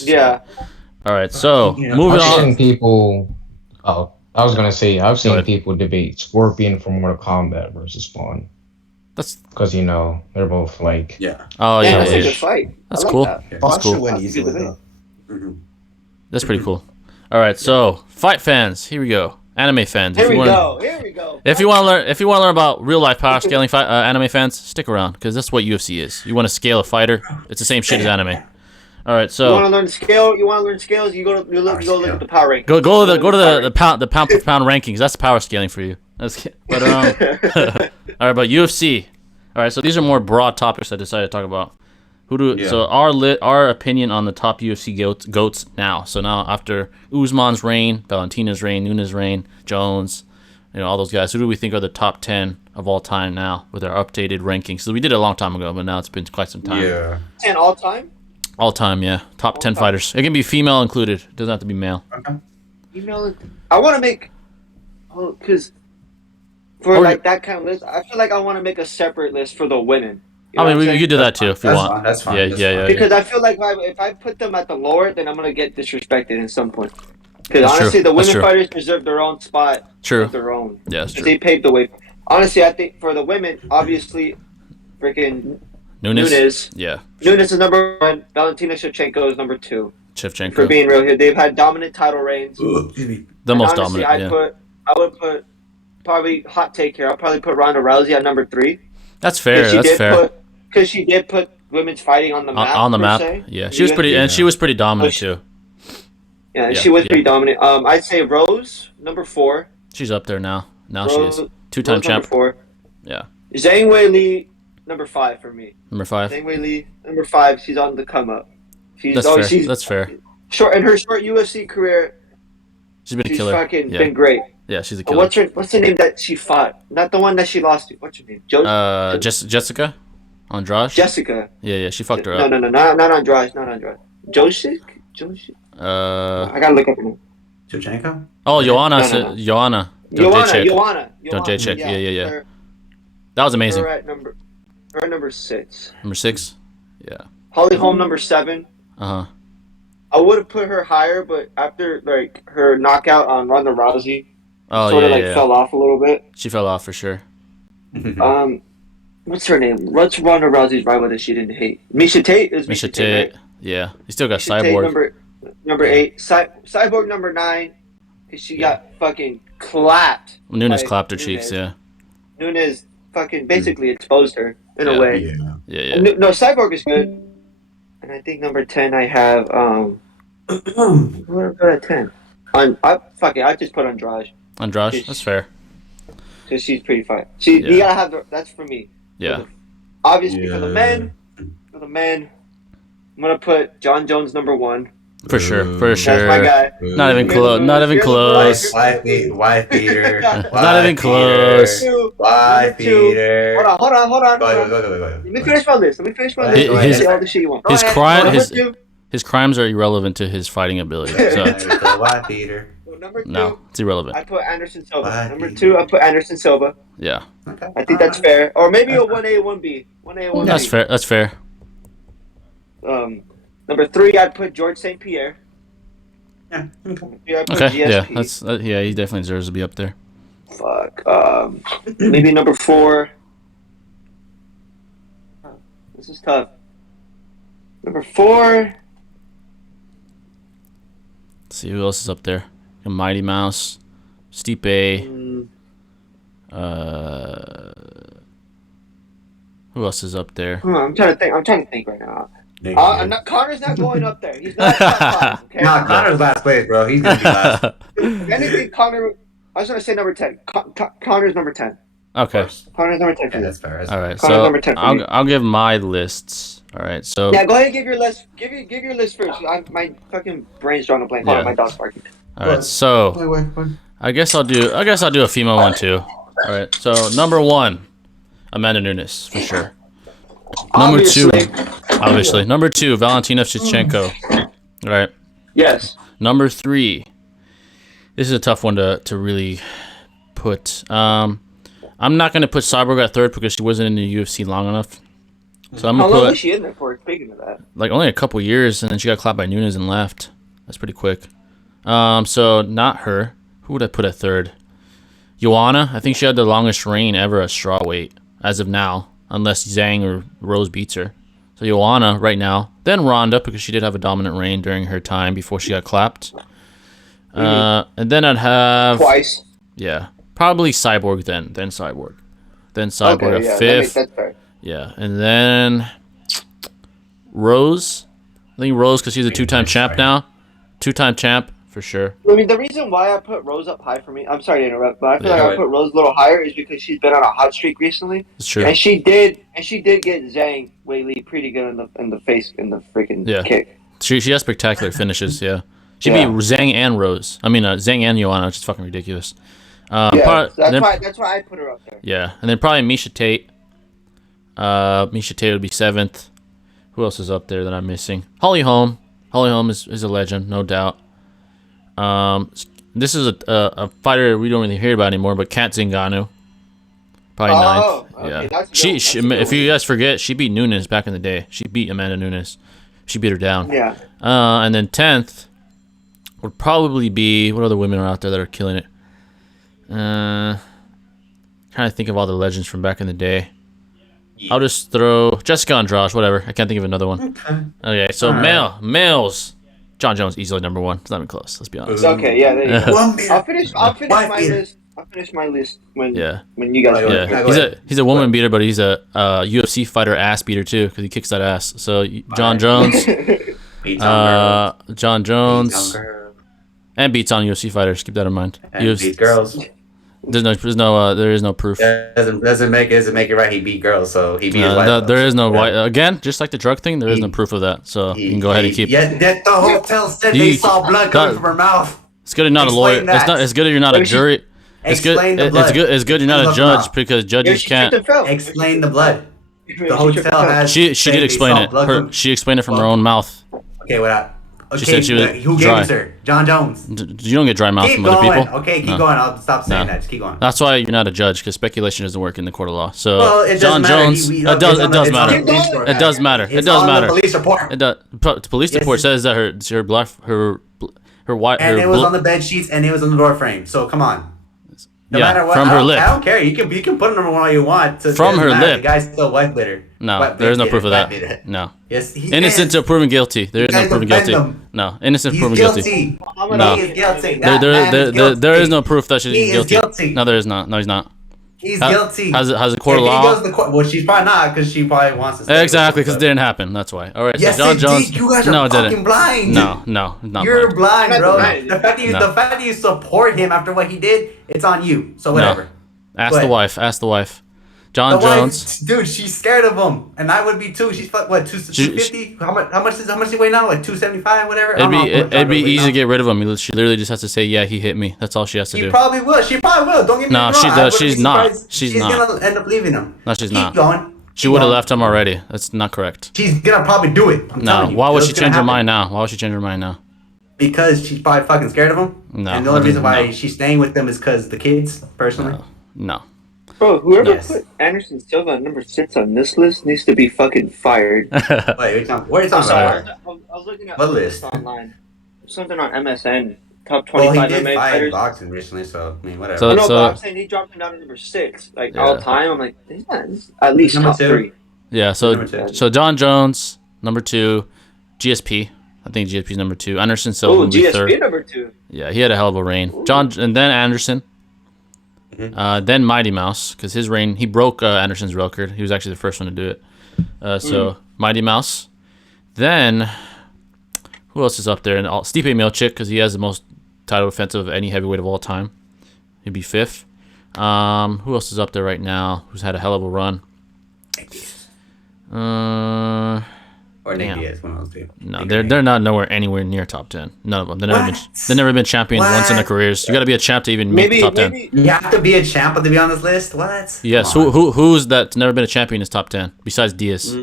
All right, so moving on. I've seen people. Oh, I was gonna say I've seen people debate Scorpion from Mortal Kombat versus Spawn. That's because they're both like Oh yeah, that's a good fight. That's cool. That's cool. Win easily though. That's pretty cool. All right, so fight fans, here we go. Anime fans, Here we go. If you want to learn about real life power scaling, anime fans, stick around because that's what UFC is. You want to scale a fighter? It's the same shit as anime. All right, so you want to learn scale? You want to learn scales? You go look at the power rankings. Go to the pound for pound rankings. That's power scaling for you. All right, but UFC. All right, so these are more broad topics I decided to talk about. So our opinion on the top UFC goats now. So now after Usman's reign, Valentina's reign, Nunes' reign, Jones, all those guys. Who do we think are the top 10 of all time now with our updated rankings? So we did it a long time ago, but now it's been quite some time. Yeah. 10 all time. All time, yeah. Top 10 fighters. It can be female included. It doesn't have to be male. Okay. Female. I want to make, because for that kind of list, I feel like I want to make a separate list for the women. I mean, we could do that too if you want. That's fine. Yeah. Because I feel like if I put them at the lower, then I'm gonna get disrespected at some point. Because honestly, the women fighters deserve their own spot. True. Of their own. Yeah, that's true. They paved the way. Honestly, I think for the women, obviously, freaking Nunes. Yeah. Nunes is number 1. Valentina Shevchenko is number 2. Shevchenko. For being real here, they've had dominant title reigns. The most honestly, dominant. I would put probably hot take here. I'll probably put Ronda Rousey at number 3. That's fair. Because she did put women's fighting on the map. On the map. Yeah, she was pretty, and she was pretty dominant too. Yeah, she was pretty dominant. I'd say Rose number 4. She's up there now. She is 2-time champ. Number 4. Yeah. Zhang Wei Li number 5 for me. Number 5. Zhang Wei Li number 5. She's on the come up. That's fair. That's fair. In her short UFC career. She's been a killer. She's fucking been great. Yeah, she's a killer. What's the name that she fought? Not the one that she lost to. What's her name? Jessica? Andrade? Jessica. Yeah, she fucked her up. No, not Andrade. Josik? I gotta look up her name. Shevchenko? Oh, Joanna. No. Joanna. Joanna. Don't J-check. Yeah. Her, That was amazing. Her at number 6. Number 6? Yeah. Holly Holm number 7. Uh-huh. I would have put her higher, but after like her knockout on Ronda Rousey, sort of fell off a little bit. She fell off for sure. What's her name? What's Ronda Rousey's rival that she didn't hate? Misha Tate is Misha Tate. Right? Yeah, he still got Misha Cyborg. Tate, number 8. Cyborg number 9, because she got fucking clapped. Nunes clapped her cheeks. Yeah. Nunes fucking basically exposed her in a way. Yeah. No, Cyborg is good. And I think number 10 I have what did I put at 10? I just put Andrade. Andrade, that's fair. Because she's pretty fine. You gotta have that's for me. Yeah. Obviously for the men, I'm gonna put John Jones number 1. For sure. That's my guy. Not even close. Wife beater. Not even close. Wife beater. Hold on. Go ahead. Let me finish my list. Say all the shit you want. His crimes are irrelevant to his fighting ability. So. Wife beater. Number 2, no, it's irrelevant. I put Anderson Silva. Number 2, I put Anderson Silva. Yeah. Okay. I think that's fair. Or maybe a 1A, 1B. 1A, 1B. That's fair. Number 3, I'd put George St. Pierre. Yeah. Okay. Yeah. He definitely deserves to be up there. Fuck. Maybe number 4. This is tough. Number 4. Let's see who else is up there. Mighty Mouse, Stipe. Who else is up there? I'm trying to think right now. Connor's not going up there. He's not top 5, okay? Nah, Connor's last place, bro. He's gonna be last. If anything, Connor. I was gonna say number 10. Connor's number 10. Okay. Connor's number 10. Yeah, that's fair. All right. Connor's So number 10 I'll give my lists. All right. So yeah, go ahead and give your list. Give your list first. My fucking brain's drawing a blank. Hold on, my dog's barking. All right. So I guess I'll do a female one too. All right. So number 1, Amanda Nunes for sure. Number 2, obviously. Number 2, Valentina Shevchenko. All right. Yes. Number 3. This is a tough one to really put. I'm not gonna put Cyborg at 3rd because she wasn't in the UFC long enough. So I'm gonna How long was she in there for? Speaking of that, like only a couple years, and then she got clapped by Nunes and left. That's pretty quick. So not her. Who would I put at 3rd? Joanna. I think she had the longest reign ever at strawweight as of now, unless Zhang or Rose beats her. So Joanna right now. Then Ronda because she did have a dominant reign during her time before she got clapped. And then I'd have twice. Yeah, probably Cyborg then Cyborg. Then Cyborg at 5th. That's fair. Yeah, and then Rose. I think Rose because she's a 2-time champ now. 2-time champ for sure. I mean, the reason why I put Rose up high for me, I'm sorry to interrupt, but I feel like I put Rose a little higher is because she's been on a hot streak recently. It's true. And she did get Zhang Weili pretty good in the face in the freaking kick. She has spectacular finishes. Yeah, she beat Zhang and Rose. I mean, Zhang and Joanna, which is fucking ridiculous. That's why I put her up there. Yeah, and then probably Misha Tate. Misha Tate would be 7th. Who else is up there that I'm missing? Holly Holm. Holly Holm is a legend, no doubt. This is a fighter we don't really hear about anymore, but Kat Zingano. Probably 9th. Okay, Yeah. She if you guys forget, she beat Nunes back in the day. She beat Amanda Nunes. She beat her down. Yeah. And then 10th would probably be, what other women are out there that are killing it? Trying to think of all the legends from back in the day. I'll just throw Jessica Andrade, whatever. I can't think of another one. Okay, so males. John Jones easily number 1. It's not even close. Let's be honest. Okay, yeah, there you go. I'll finish my list. I'll finish my list when you guys. Yeah, he's a woman beater, but he's a UFC fighter ass beater too because he kicks that ass. So John Jones, and beats on UFC fighters. Keep that in mind. And beat girls. There is no proof. Doesn't make it right. He beat girls, so he beat his wife. There is no white. Again, just like the drug thing, there is no proof of that. So you can go ahead and keep. Yeah, the hotel said they saw blood coming from her mouth. It's good you're not a lawyer. It's good you're not a jury. It's good. Explain the blood. It's good. You're not a Look judge now. because judges can't. Explain the blood. The hotel has. She did explain it. She explained it from her own mouth. Okay, what up? Okay, She said she was who dry. gave it to her? John Jones. You don't get dry mouth Keep from going. other people. Okay, keep No. going. I'll stop saying No. that. Just keep going. That's why you're not a judge because speculation doesn't work in the court of law. So Well, it John doesn't matter. Jones, it does matter. It does matter. It It's does on matter. the police report. It does. The police Yes, report it- says that her white And her it was blo- on the bed sheets and it was on the door frame. So come on. No yeah, matter what, from her lip. I don't care. You can put them all you want. From her lip. The guy's still white glitter. No, there is no proof of that. No. Yes, he Innocent is. until proven guilty. There is no guys proven defend guilty. him. No, innocent He's proven guilty. guilty. No. He is guilty. There, That man is guilty. there is no proof that she's He is guilty. guilty. No, there is not. No, he's not. He's guilty. Has a court of If he law? goes to court, well, she's probably not because she probably wants to. Stay Exactly, with because him, it didn't happen. That's why. All right, Yes, so John it Jones. did. You guys are no, it fucking didn't. blind. No, not You're blind, bro. blind. The fact that you support him after what he did, it's on you. So whatever. Ask But- the wife. Ask the wife. The John wife, Jones. dude, she's scared of him, and I would be too. She's what 250? How much does he weigh now? Like 275, whatever. It'd be easy to get rid of him. She literally just has to say, "Yeah, he hit me." That's all she has to She do. probably will. She probably will. Don't get me No, wrong. she I does. wouldn't She's be not. surprised. She's She's not. gonna end up leaving him. No, she's Keep not. going. She would have left him already. That's not correct. She's gonna probably do it. I'm No, telling you. why would It's she gonna change her happen. mind now? Why would she change her mind now? Because she's probably fucking scared of him. No, And the only reason why no. she's staying with them is because the kids, personally. No. Bro, whoever Yes. put Anderson Silva at number 6 on this list needs to be fucking fired. Wait, what are you talking Sorry, about? I was looking at What a list? online. Something on MSN. Top Well, 25 he did MMA fight fighters. boxing recently, so I mean, whatever. So- Oh, no, but I'm saying he dropped him down to number 6. Like, Yeah. all time. I'm like, he's at least Number top 2. 3. Yeah. Number two. So John Jones, number 2, GSP. I think GSP's number 2. Anderson Silva Oh, would be GSP third. number 2. Yeah, he had a hell of a reign. And then Anderson. Then Mighty Mouse, because his reign, he broke Anderson's record. He was actually the first one to do it. Mighty Mouse. Then, who else is up there? And Stipe Miocic, because he has the most title defense of any heavyweight of all time. He'd be 5th. Who else is up there right now? Who's had a hell of a run? Or Nick damn. Diaz, one of those two. No, they're not anywhere near top 10. None of them. They've never been champions once in their careers. You got to be a champ to even make the top 10. You have to be a champ to be on this list? What? Yes. Come on. Who's that's never been a champion in his top 10 besides Diaz?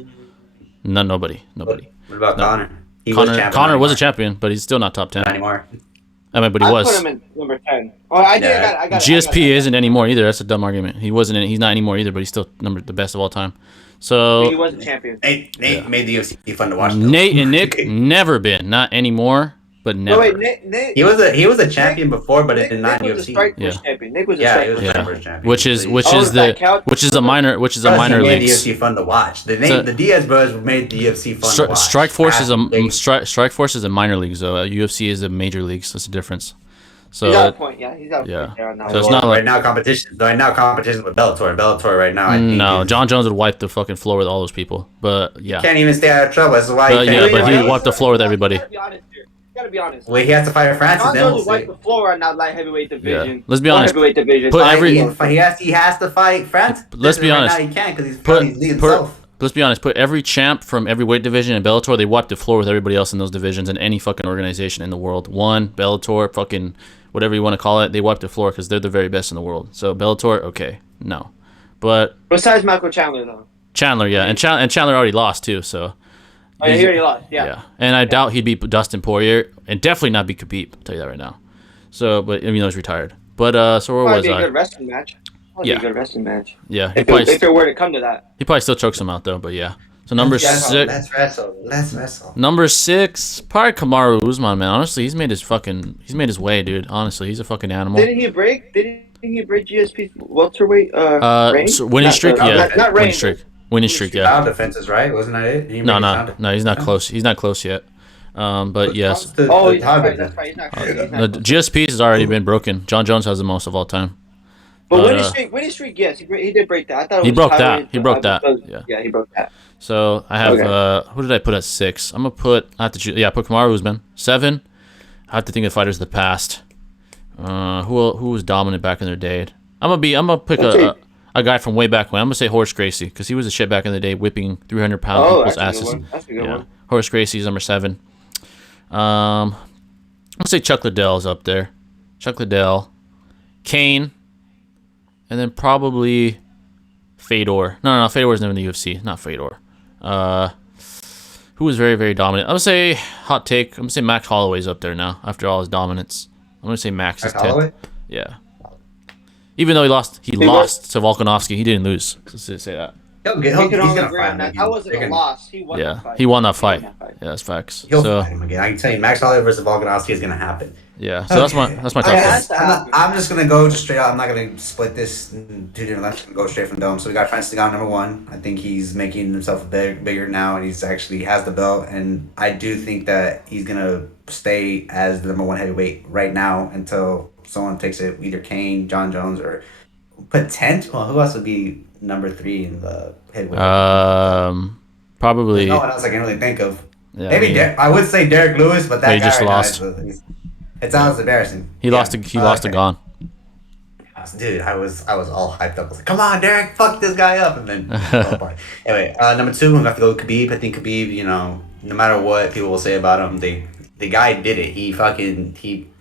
Nobody. What about Connor? He was champion. Connor was a champion, but he's still not top 10. Not anymore. I mean, but he I was. put him in number 10. Oh, I did. Yeah. I got GSP isn't anymore either. That's a dumb argument. He wasn't. He's not anymore either. But he's still the best of all time. He So was a champion. Nate made the UFC fun to watch. though. Nate and Nick never been. Not anymore. But never. No, wait, Nick. He was a champion before, but in not Nick was a UFC. strike Yeah. force champion. Nick was a Yeah, strike he was force a Yeah. first champion. Which is a minor He made leagues. the UFC fun to watch. So- The Diaz brothers made the UFC fun to watch. Strike Force is They- Strike Force is a minor leagues though. UFC is a major leagues. That's the difference. So He's got a point. Yeah, he's got a yeah. point there on that. So it's one. not like- right now competition with Bellator. Bellator right now. I think no, is- John Jones would wipe the fucking floor with all those people. But yeah, can't even stay out of trouble. That's why. But he yeah, can't but even he fight. wiped the floor with everybody. You gotta be honest here. You gotta be honest. Well, he has to fight Francis. John Then we'll Jones see. wiped the floor on that light heavyweight division. Yeah. Let's be Or honest. Heavyweight division. Put Like, every- He has to fight Francis. Let's be Right honest. now he can't because he's Put, leading himself. let's be honest. Put every champ from every weight division in Bellator. They wiped the floor with everybody else in those divisions in any fucking organization in the world. Bellator, fucking whatever you want to call it. They wiped the floor because they're the very best in the world. So Bellator, okay, no, but Besides Michael Chandler, though. Chandler, yeah, and Chandler already lost too. So Oh, yeah, he already lost. Yeah. and I doubt he'd beat Dustin Poirier, and definitely not beat Khabib. I'll tell you that right now. So, but even though he's retired, but so where Probably was be a I? good wrestling match. Probably Yeah. be a good wrestling match. Yeah, If it were to come to that. he probably still chokes him out though. But yeah, so number six. Let's wrestle. Let's wrestle. Number 6, probably Kamaru Usman, man. Honestly, he's made his way, dude. Honestly, he's a fucking animal. Didn't he break GSP's welterweight reign? So winning streak, Not yeah. reign. Winning streak, yeah. Style defenses, right? Wasn't that it? He No, made style no, he's not close. He's not close yet. But yes, Oh, the title that's defense. right. He's not close. He's the not close. GSP has already been broken. John Jones has the most of all time. But but, winning streak, yes, he did break that. I thought it He was broke that. Tyler, He broke that. Yeah. Yeah, he broke that. So I have Okay. who did I put at 6? I'm gonna put I have to choose. Yeah, put Kamaru Usman 7. I have to think of fighters of the past. Who was dominant back in their day? I'm gonna pick a guy from way back when. I'm gonna say Horace Gracie because he was a shit back in the day, whipping 300-pound Oh, people's that's a good asses. one. That's a good one. Horace Gracie's number 7. I'm gonna say Chuck Liddell's up there. Chuck Liddell, Kane. and then probably Fedor. No, Fedor's never in the UFC. Not Fedor. Who was very, very dominant. I'm gonna say hot take. I'm gonna say Max Holloway's up there now after all his dominance. I'm gonna say Max is 10th. Yeah. Even though he lost to Volkanovski, he didn't lose. So say that. We can all agree on that. That wasn't a loss. He won that fight. He won that fight. Yeah, that's facts. He'll fight him again. I can tell you, Max Holloway versus Volkanovski is gonna happen. Yeah, so that's my top 10. I'm just gonna go just straight out. I'm not gonna split this in two different levels. I'm gonna go straight from dome. So we got Francis Ngannou number 1. I think he's making himself bigger now, and he's actually has the belt. And I do think that he's gonna stay as the number 1 heavyweight right now until someone takes it, either Kane, John Jones, or potential. Well, who else would be number 3 in the heavyweight? Probably. There's no one else I can really think of. Yeah, maybe I would say Derek Lewis, but that he guy just right lost. Now, it sounds embarrassing. He lost to Gon. Dude, I was all hyped up. I was like, "Come on, Derek, fuck this guy up!" And then fell apart. Anyway, number 2, we have to go with Khabib. I think Khabib, no matter what people will say about him, the guy did it. He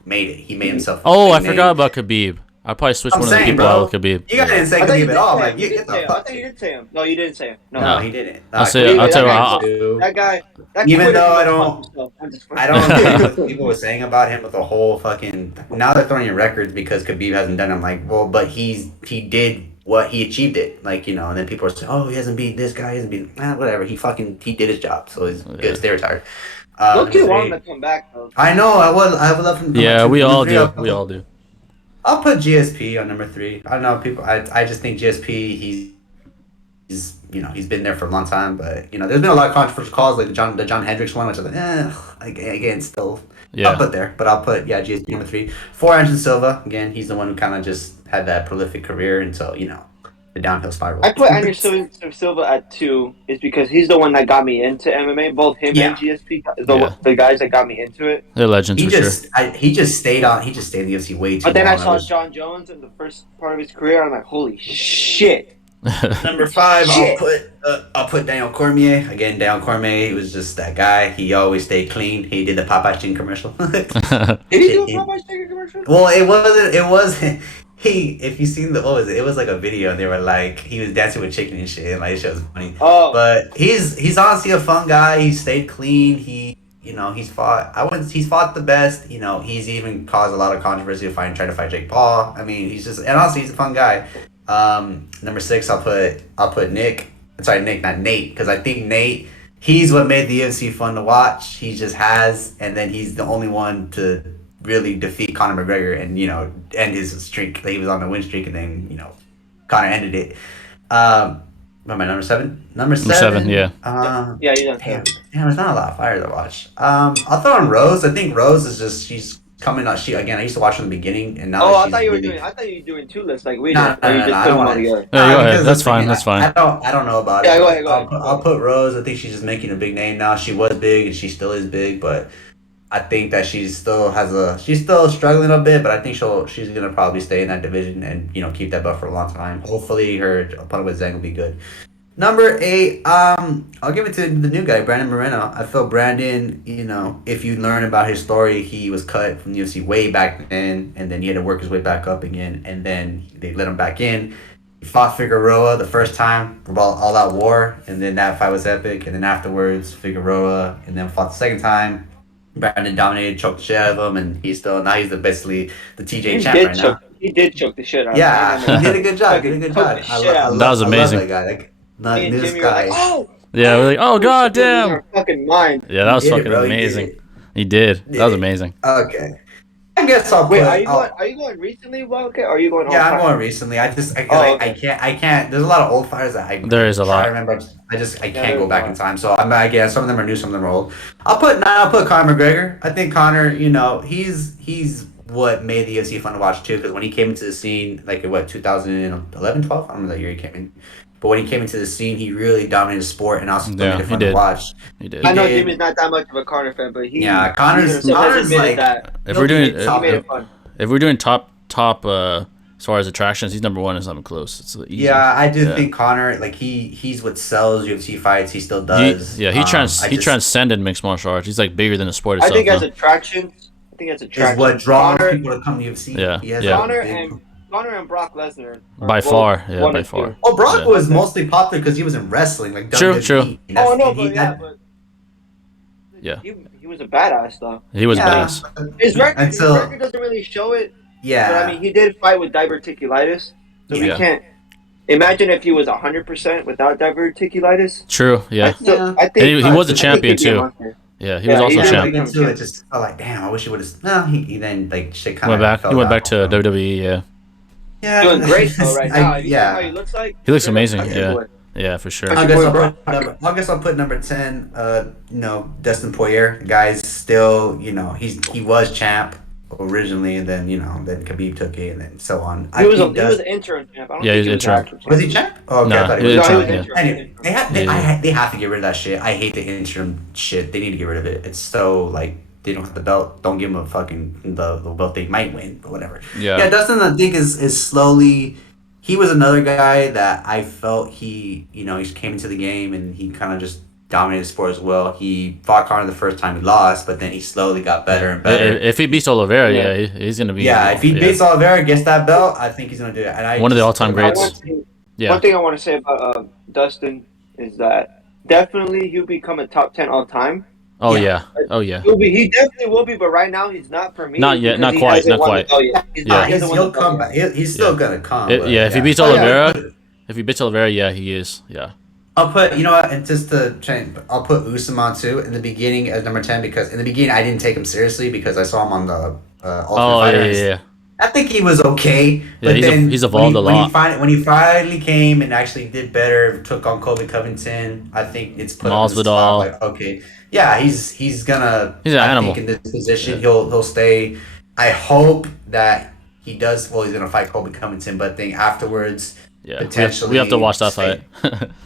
made it. He made himself. Oh, I forgot about Khabib. I'll probably switch one of the people out with Khabib. You guys didn't say Khabib at all. Like, I thought you did say him. No, you didn't say him. No, he didn't. I'll tell you that guy. Even though I don't agree with what people were saying about him with the whole fucking. Now they're throwing your records because Khabib hasn't done it. I'm like, well, but he did what he achieved it. Like, and then people are saying, oh, he hasn't beat this guy. He hasn't beat. Whatever. He did his job. So he's good. Stay retired. Loki wanted to come back though. I know. I would love him. Yeah, we all do. We all do. I'll put GSP on number 3. I don't know people. I just think GSP. He's been there for a long time, but there's been a lot of controversial calls like the John Hendricks one, which I was like, again, still. Yeah. I'll put there, but I'll put GSP number 3. 4, Anderson Silva. Again, he's the one who kind of just had that prolific career until the downhill spiral. I put Anderson Silva at 2 is because he's the one that got me into MMA. Both him and GSP, the guys that got me into it. They're legends he just stayed in the UFC way too long. But then I saw John Jones in the first part of his career. I'm like, holy shit. Number 5, I'll put Daniel Cormier. Again, Daniel Cormier, he was just that guy. He always stayed clean. He did the Popeye chicken commercial. Did he do a Popeye chicken commercial? Well, it wasn't. If you seen what was it? It was like a video, and they were like, he was dancing with chicken and shit, and like, it was funny. Oh. But he's honestly a fun guy. He stayed clean. He's fought the best. He's even caused a lot of controversy trying to fight Jake Paul. I mean, he's a fun guy. Number 6, I'll put Nick. Sorry, Nick, not Nate, because I think Nate, he's what made the UFC fun to watch. He just has, and then he's the only one to really defeat Conor McGregor and end his streak. He was on the win streak, and then Conor ended it. What am I, number 7? Number 7, yeah. Yeah, you know. Damn, there's not a lot of fire to watch. I'll throw on Rose. I think Rose is just she's coming out. I used to watch from the beginning, and now. I thought you were doing 2 lists like we did. No, I don't want to. Go ahead. That's fine. That's fine. I don't know about it. Yeah, go ahead. I'll put Rose. I think she's just making a big name now. She was big, and she still is big, but I think that she's still struggling a bit. But I think she's gonna probably stay in that division and keep that belt for a long time. Hopefully, her opponent with Zhang will be good. Number 8, I'll give it to the new guy, Brandon Moreno. I feel Brandon, if you learn about his story, he was cut from the UFC way back then, and then he had to work his way back up again, and then they let him back in. He fought Figueroa the first time, all out war, and then that fight was epic, and then afterwards, Figueroa, and then fought the second time. Brandon dominated, choked the shit out of him, and he's basically the TJ champ right now. He did choke the shit out of him. Yeah, he did a good job. That was amazing. I love that guy. This guy. Yeah, we're like, oh god damn. Our fucking mind. Yeah, that was fucking amazing. He did. That was amazing. Okay. I guess I'll wait. Are you going recently, Wildcat? Or are you going? Yeah, I'm going recently. I can't. There's a lot of old fires that there is a lot. I remember. I can't go back in time. So I guess some of them are new, some of them are old. I'll put Conor McGregor. I think Conor. He's what made the UFC fun to watch too. Because when he came into the scene, like in 2011, 12, I don't remember that year he came in. But when he came into the scene, he really dominated the sport and also made it fun to watch. He did. I know Jimmy's not that much of a Conor fan, but Connor's like that. If we're doing top as far as attractions, he's number 1. Is not even close. It's easy. Yeah, I do think Conor, like he's what sells UFC fights. He still does. He transcended mixed martial arts. He's like bigger than the sport itself. I think as attractions. Is what draws people to come to UFC. Yeah, Conor and Conor and Brock Lesnar. By far, yeah, one by and far. two. Well, Brock Yeah. was mostly popular because he was in wrestling, like True, WWE. true. And that's- Oh no, and but he yeah, had- but Yeah. he was a badass though. He was yeah, badass. His record until doesn't really show it. yeah. But I mean, he did fight with diverticulitis, so we Yeah. can't imagine if he was 100% without diverticulitis. True, yeah. I think And he was a I think champion, he'd be a too. monster. Yeah, he Yeah, was also he a did champ. like- Into it, just felt like, damn, I wish he would have. No, he then like shit kind Went of back. He went back to WWE. Yeah, Yeah, Doing great though right now. If you see yeah. how he looks like. He looks amazing, That's yeah. a boy. yeah, for sure. I guess I'll, Brock. put number 10. Dustin Poirier. The guy's still, he was champ originally, and then then Khabib took it, and then so on. He was an interim champ. I don't Yeah, think he was interim. actual champ. Was he champ? Oh, okay, Nah, I thought he he was was. interim, interim. Anyway, Yeah. they have to get rid of that shit. I hate the interim shit. They need to get rid of it. It's so like they don't have the belt. Don't give them a fucking the belt. They might win, but whatever. Yeah. Yeah, Dustin, I think is slowly. He was another guy that I felt he came into the game and he kind of just dominated the sport as well. He fought Conor the first time he lost, but then he slowly got better and better. If he beats Oliveira, he's gonna be. Yeah, if he beats Oliveira, gets that belt, I think he's gonna do it. And One of the all-time greats. One thing I want to say about Dustin is that definitely he'll become a top 10 all time. Oh Yeah. yeah. He definitely will be, but right now he's not for me. Not yet, because not he quite, hasn't not won quite. the belt yet. He's Yeah. not- he hasn't won He'll the belt come yet. back. He's still gonna come. If but he beats Oh, yeah, Oliveira, if he beats Oliveira, yeah, he is. Yeah. I'll put, and just to change, I'll put Usman on too in the beginning as number 10 because in the beginning I didn't take him seriously because I saw him on the Ultimate Oh Fighter. yeah. I think he was okay, but Yeah, then he's evolved a lot. When he finally came and actually did better, took on Colby Covington, I think it's put him in the Masvidal. spot, like, okay, yeah, he's gonna. He's an I animal. think in this position, he'll stay. I hope that he does. Well, he's gonna fight Colby Covington, but then afterwards. Yeah, Potentially we have to watch that fight.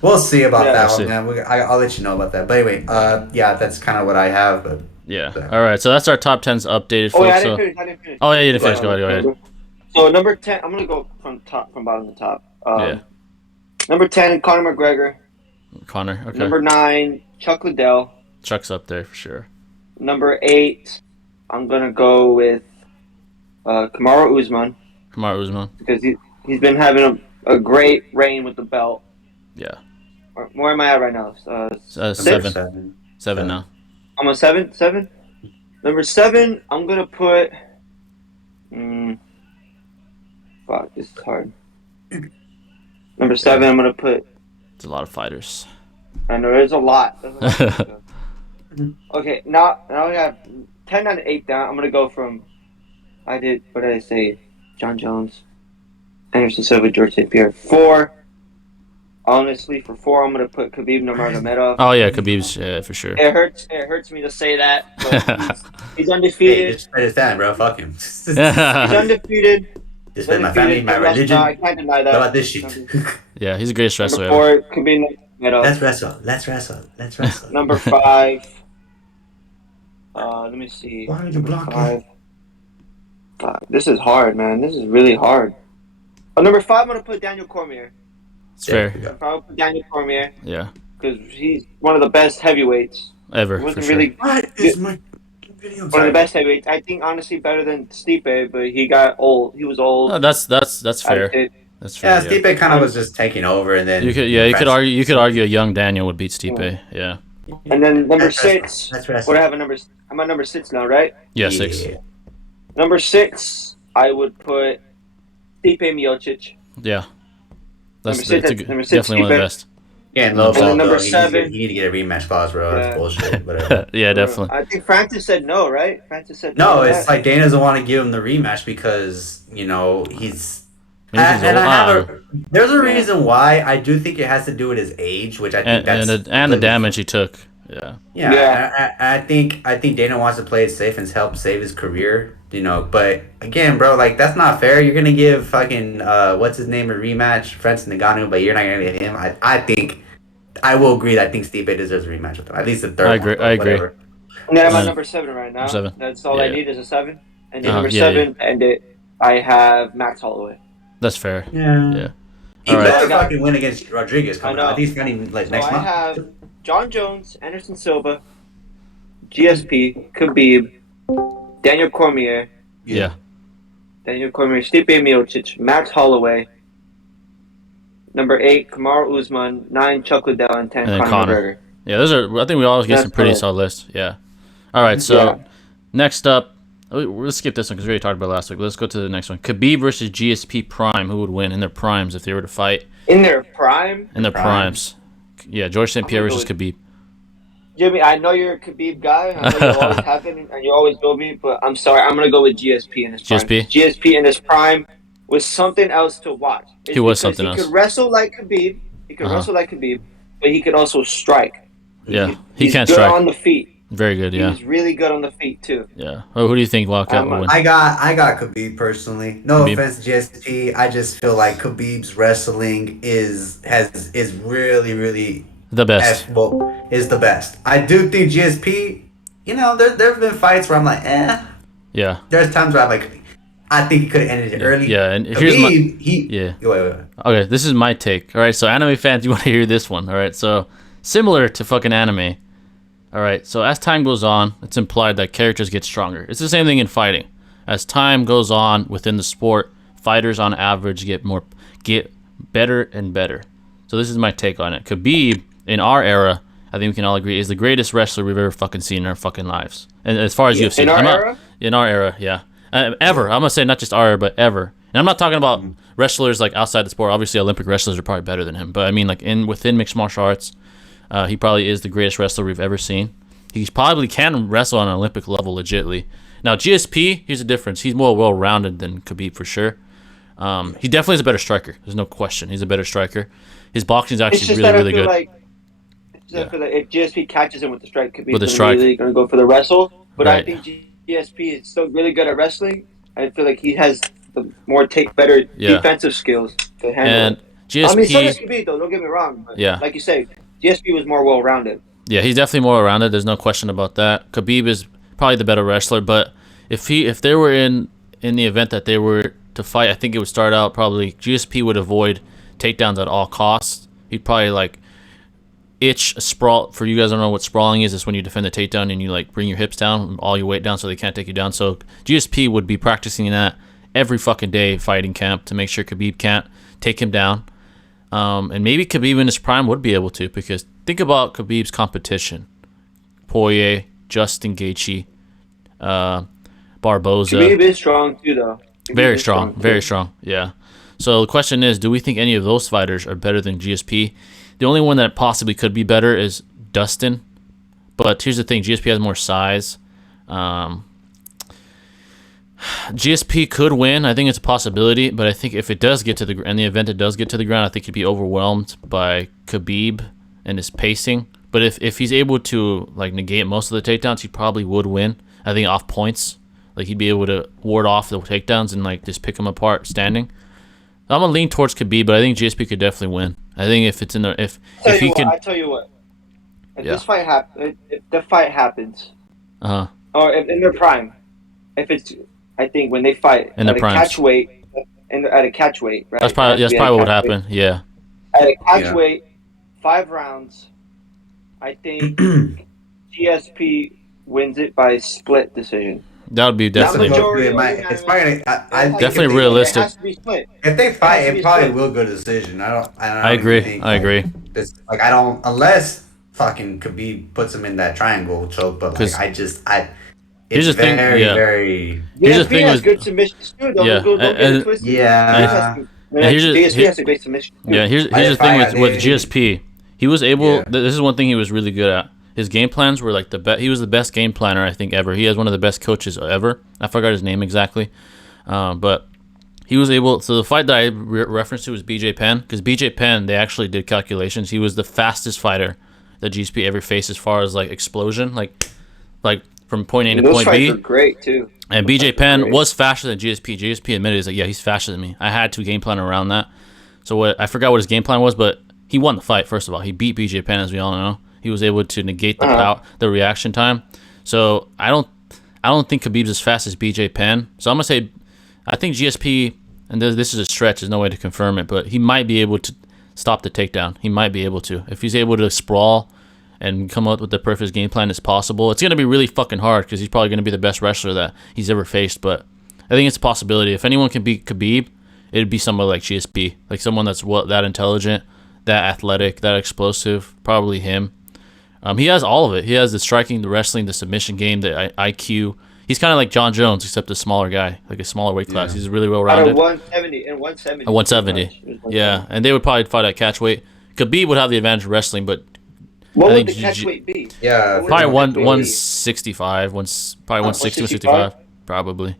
We'll see about Yeah, that we'll one, see. man. I'll let you know about that. But anyway, yeah, that's kind of what I have. But Yeah. All right. So that's our top 10s updated, Oh, folks. yeah, I So- didn't finish. Oh yeah, you didn't finish. Go ahead. So number 10, I'm gonna go from bottom to top. Yeah. Number 10, Conor McGregor. Connor. Okay. Number 9, Chuck Liddell. Chuck's up there for sure. Number 8, I'm gonna go with Kamaru Usman Kamaru Usman. because he's been having a great reign with the belt. Yeah. Where am I at right now? Seven. Seven now. I'm on 7. 7. Number 7, I'm gonna put. Fuck, this is hard. Number 7, I'm gonna put. It's a lot of fighters. I know there's a lot. Okay, now we have 10 down to 8 down. I'm gonna go from. What did I say? John Jones, Anderson Silva, George St. Pierre. 4. Honestly, for 4, I'm gonna put Khabib Nurmagomedov. Oh yeah, Khabib's for sure. It hurts me to say that. But he's hey, undefeated. just spread his fan, bro. Fuck him. He's undefeated. Just spend my family, my religion. I can't deny that. How about this shit? Yeah, he's the greatest wrestler Number ever. 4, Khabib Nurmagomedov. Let's wrestle. Number 5. Let me see. Why did you block 5. Fuck, this is hard, man. This is really hard. Number 5, I'm gonna put Daniel Cormier. It's fair. If I would put Daniel Cormier Yeah. because he's one of the best heavyweights. Ever He for wasn't sure. really What is my video? one of the best heavyweights. I think honestly better than Stipe, but he got old. He was old. Oh, that's fair. That's fair. Yeah, Stipe kind of was just taking over, and then You could argue a young Daniel would beat Stipe. Yeah. And then number That's 6. That's wrestling. What I have a number? I'm at number 6 now, right? Yeah, 6. Number 6, I would put Stipe Miocic. Yeah. That's Number six, definitely one of the Stipe. best. Yeah, no, And then number you 7. need to get a rematch clause, bro. That's Yeah. bullshit. Whatever. Yeah, definitely. I think Francis said no, right? Francis said No, to it's that. like Dana doesn't want to give him the rematch because he's. Maybe he's And old. I have Ah, there's a reason why. I do think it has to do with his age, which I think and the damage he took. Yeah. Yeah, I think Dana wants to play it safe and help save his career, But again, bro, like that's not fair. You're gonna give fucking what's his name a rematch, Francis Ngannou, but you're not gonna get him. I will agree that I think Stipe deserves a rematch with him. At least the third. I agree. One, but I agree. whatever. And then I'm at Uh, number 7 right now. 7. That's all I Yeah. need is a 7. And then Uh-huh, number yeah, 7, and I have Max Holloway. That's fair. Yeah. Yeah. He All better right. fucking win against Rodriguez coming I know. out. At least running like So next I month. have John Jones, Anderson Silva, GSP, Khabib, Daniel Cormier, Yeah. Daniel Cormier, Stipe Miocic, Max Holloway. Number 8, Kamaru Usman. 9, Chuck Liddell, and 10, And then Conor Conor. McGregor. Yeah, those are. I think we always get some pretty solid lists. Yeah. All right. So next up, let's skip this one because we already talked about it last week. Let's go to the next one. Khabib versus GSP Prime. Who would win in their primes if they were to fight? In their prime? In their primes. Yeah, George St. Pierre versus Khabib. Jimmy, I know you're a Khabib guy. I know you always have been, and you always will be. But I'm sorry, I'm gonna go with GSP in his prime. GSP in his prime was something else to watch. He was something else. He could wrestle like Khabib. But he could also strike. Yeah, he's can good strike on the feet. Very good. Yeah, he's really good on the feet too. Yeah. Oh, who do you think Wildcat will win? I got Khabib personally. No offense to GSP. I just feel like Khabib's wrestling is really, really the best. Is the best. I do think GSP. You know, there have been fights where I'm like, eh. Yeah. There's times where I'm like, I think he could have ended it early. Yeah, and Khabib, here's my Wait. Okay, this is my take. All right, so anime fans, you want to hear this one? All right, so similar to fucking anime. All right, so as time goes on, it's implied that characters get stronger. It's the same thing in fighting. As time goes on within the sport, fighters on average get better and better. So this is my take on it. Khabib, in our era, I think we can all agree, is the greatest wrestler we've ever fucking seen in our fucking lives. And as far as UFC, in our era, yeah, ever. I'm gonna say not just our era, but ever. And I'm not talking about wrestlers like outside the sport. Obviously, Olympic wrestlers are probably better than him. But I mean, like within mixed martial arts. He probably is the greatest wrestler we've ever seen. He probably can wrestle on an Olympic level legitly. Now, GSP, here's the difference. He's more well-rounded than Khabib for sure. He definitely is a better striker. There's no question. He's a better striker. His boxing is actually really, really good. If GSP catches him with the strike, Khabib's really going to go for the wrestle. But right. I think GSP is still really good at wrestling. I feel like he has the better defensive skills to handle it. GSP, I mean, so does Khabib, though. Don't get me wrong. But like you say, GSP was more well-rounded. Yeah, he's definitely more well-rounded. There's no question about that. Khabib is probably the better wrestler, but if they were in the event that they were to fight, I think it would start out probably GSP would avoid takedowns at all costs. He'd probably like itch a sprawl. For you guys don't know what sprawling is, it's when you defend the takedown and you like bring your hips down, all your weight down so they can't take you down. So GSP would be practicing that every fucking day fighting camp to make sure Khabib can't take him down. And maybe Khabib in his prime would be able to, because think about Khabib's competition. Poirier, Justin Gaethje, Barboza. Khabib is strong too, though. Very strong, yeah. So the question is, do we think any of those fighters are better than GSP? The only one that possibly could be better is Dustin. But here's the thing, GSP has more size. GSP could win. I think it's a possibility, but I think if it does get to in the event it does get to the ground, I think he'd be overwhelmed by Khabib and his pacing. But if he's able to like negate most of the takedowns, he probably would win. I think off points, like he'd be able to ward off the takedowns and like just pick them apart standing. I'm gonna lean towards Khabib, but I think GSP could definitely win. I think if it's in the if he can. I tell you what, if this fight happens, if the fight happens, or if in their prime, if it's. I think when they fight at a catch weight, at a catch weight, right? That's probably what would happen. Yeah. At a catch weight, 5 rounds. I think GSP wins it by split decision. That would be definitely. It's probably definitely realistic. It has to be split. If they fight, it probably will go to decision. I agree. I agree. Unless fucking Khabib puts him in that triangle choke, but like Here's the thing. Here's the thing with good submissions too. Don't get it twisted. GSP has a great submission. Yeah, here's the thing with GSP. He was able. This is one thing he was really good at. His game plans were like the best. He was the best game planner I think ever. He has one of the best coaches ever. I forgot his name exactly, but he was able. So the fight that I referenced to was BJ Penn, because BJ Penn, they actually did calculations. He was the fastest fighter that GSP ever faced as far as like explosion, like from point A to point B. Those fights are great too. And BJ Penn was faster than GSP. GSP admitted, he's like, yeah, he's faster than me. I had to game plan around that. So I forgot what his game plan was, but he won the fight. First of all, he beat BJ Penn, as we all know. He was able to negate the reaction time. So I don't think Khabib's as fast as BJ Penn. So I'm gonna say, I think GSP, and this is a stretch. There's no way to confirm it, but he might be able to stop the takedown. He might be able to, if he's able to sprawl and come up with the perfect game plan as possible. It's going to be really fucking hard because he's probably going to be the best wrestler that he's ever faced, but I think it's a possibility. If anyone can beat Khabib, it'd be someone like GSP, like someone that's that intelligent, that athletic, that explosive. Probably him. He has all of it. He has the striking, the wrestling, the submission game, the IQ. He's kind of like John Jones, except a smaller guy, like a smaller weight class. He's really well rounded. At 170 and 170. At 170. Yeah, and they would probably fight at catch weight. Khabib would have the advantage of wrestling, but what would the catch weight be? Yeah, probably 165, probably 160, 165, probably.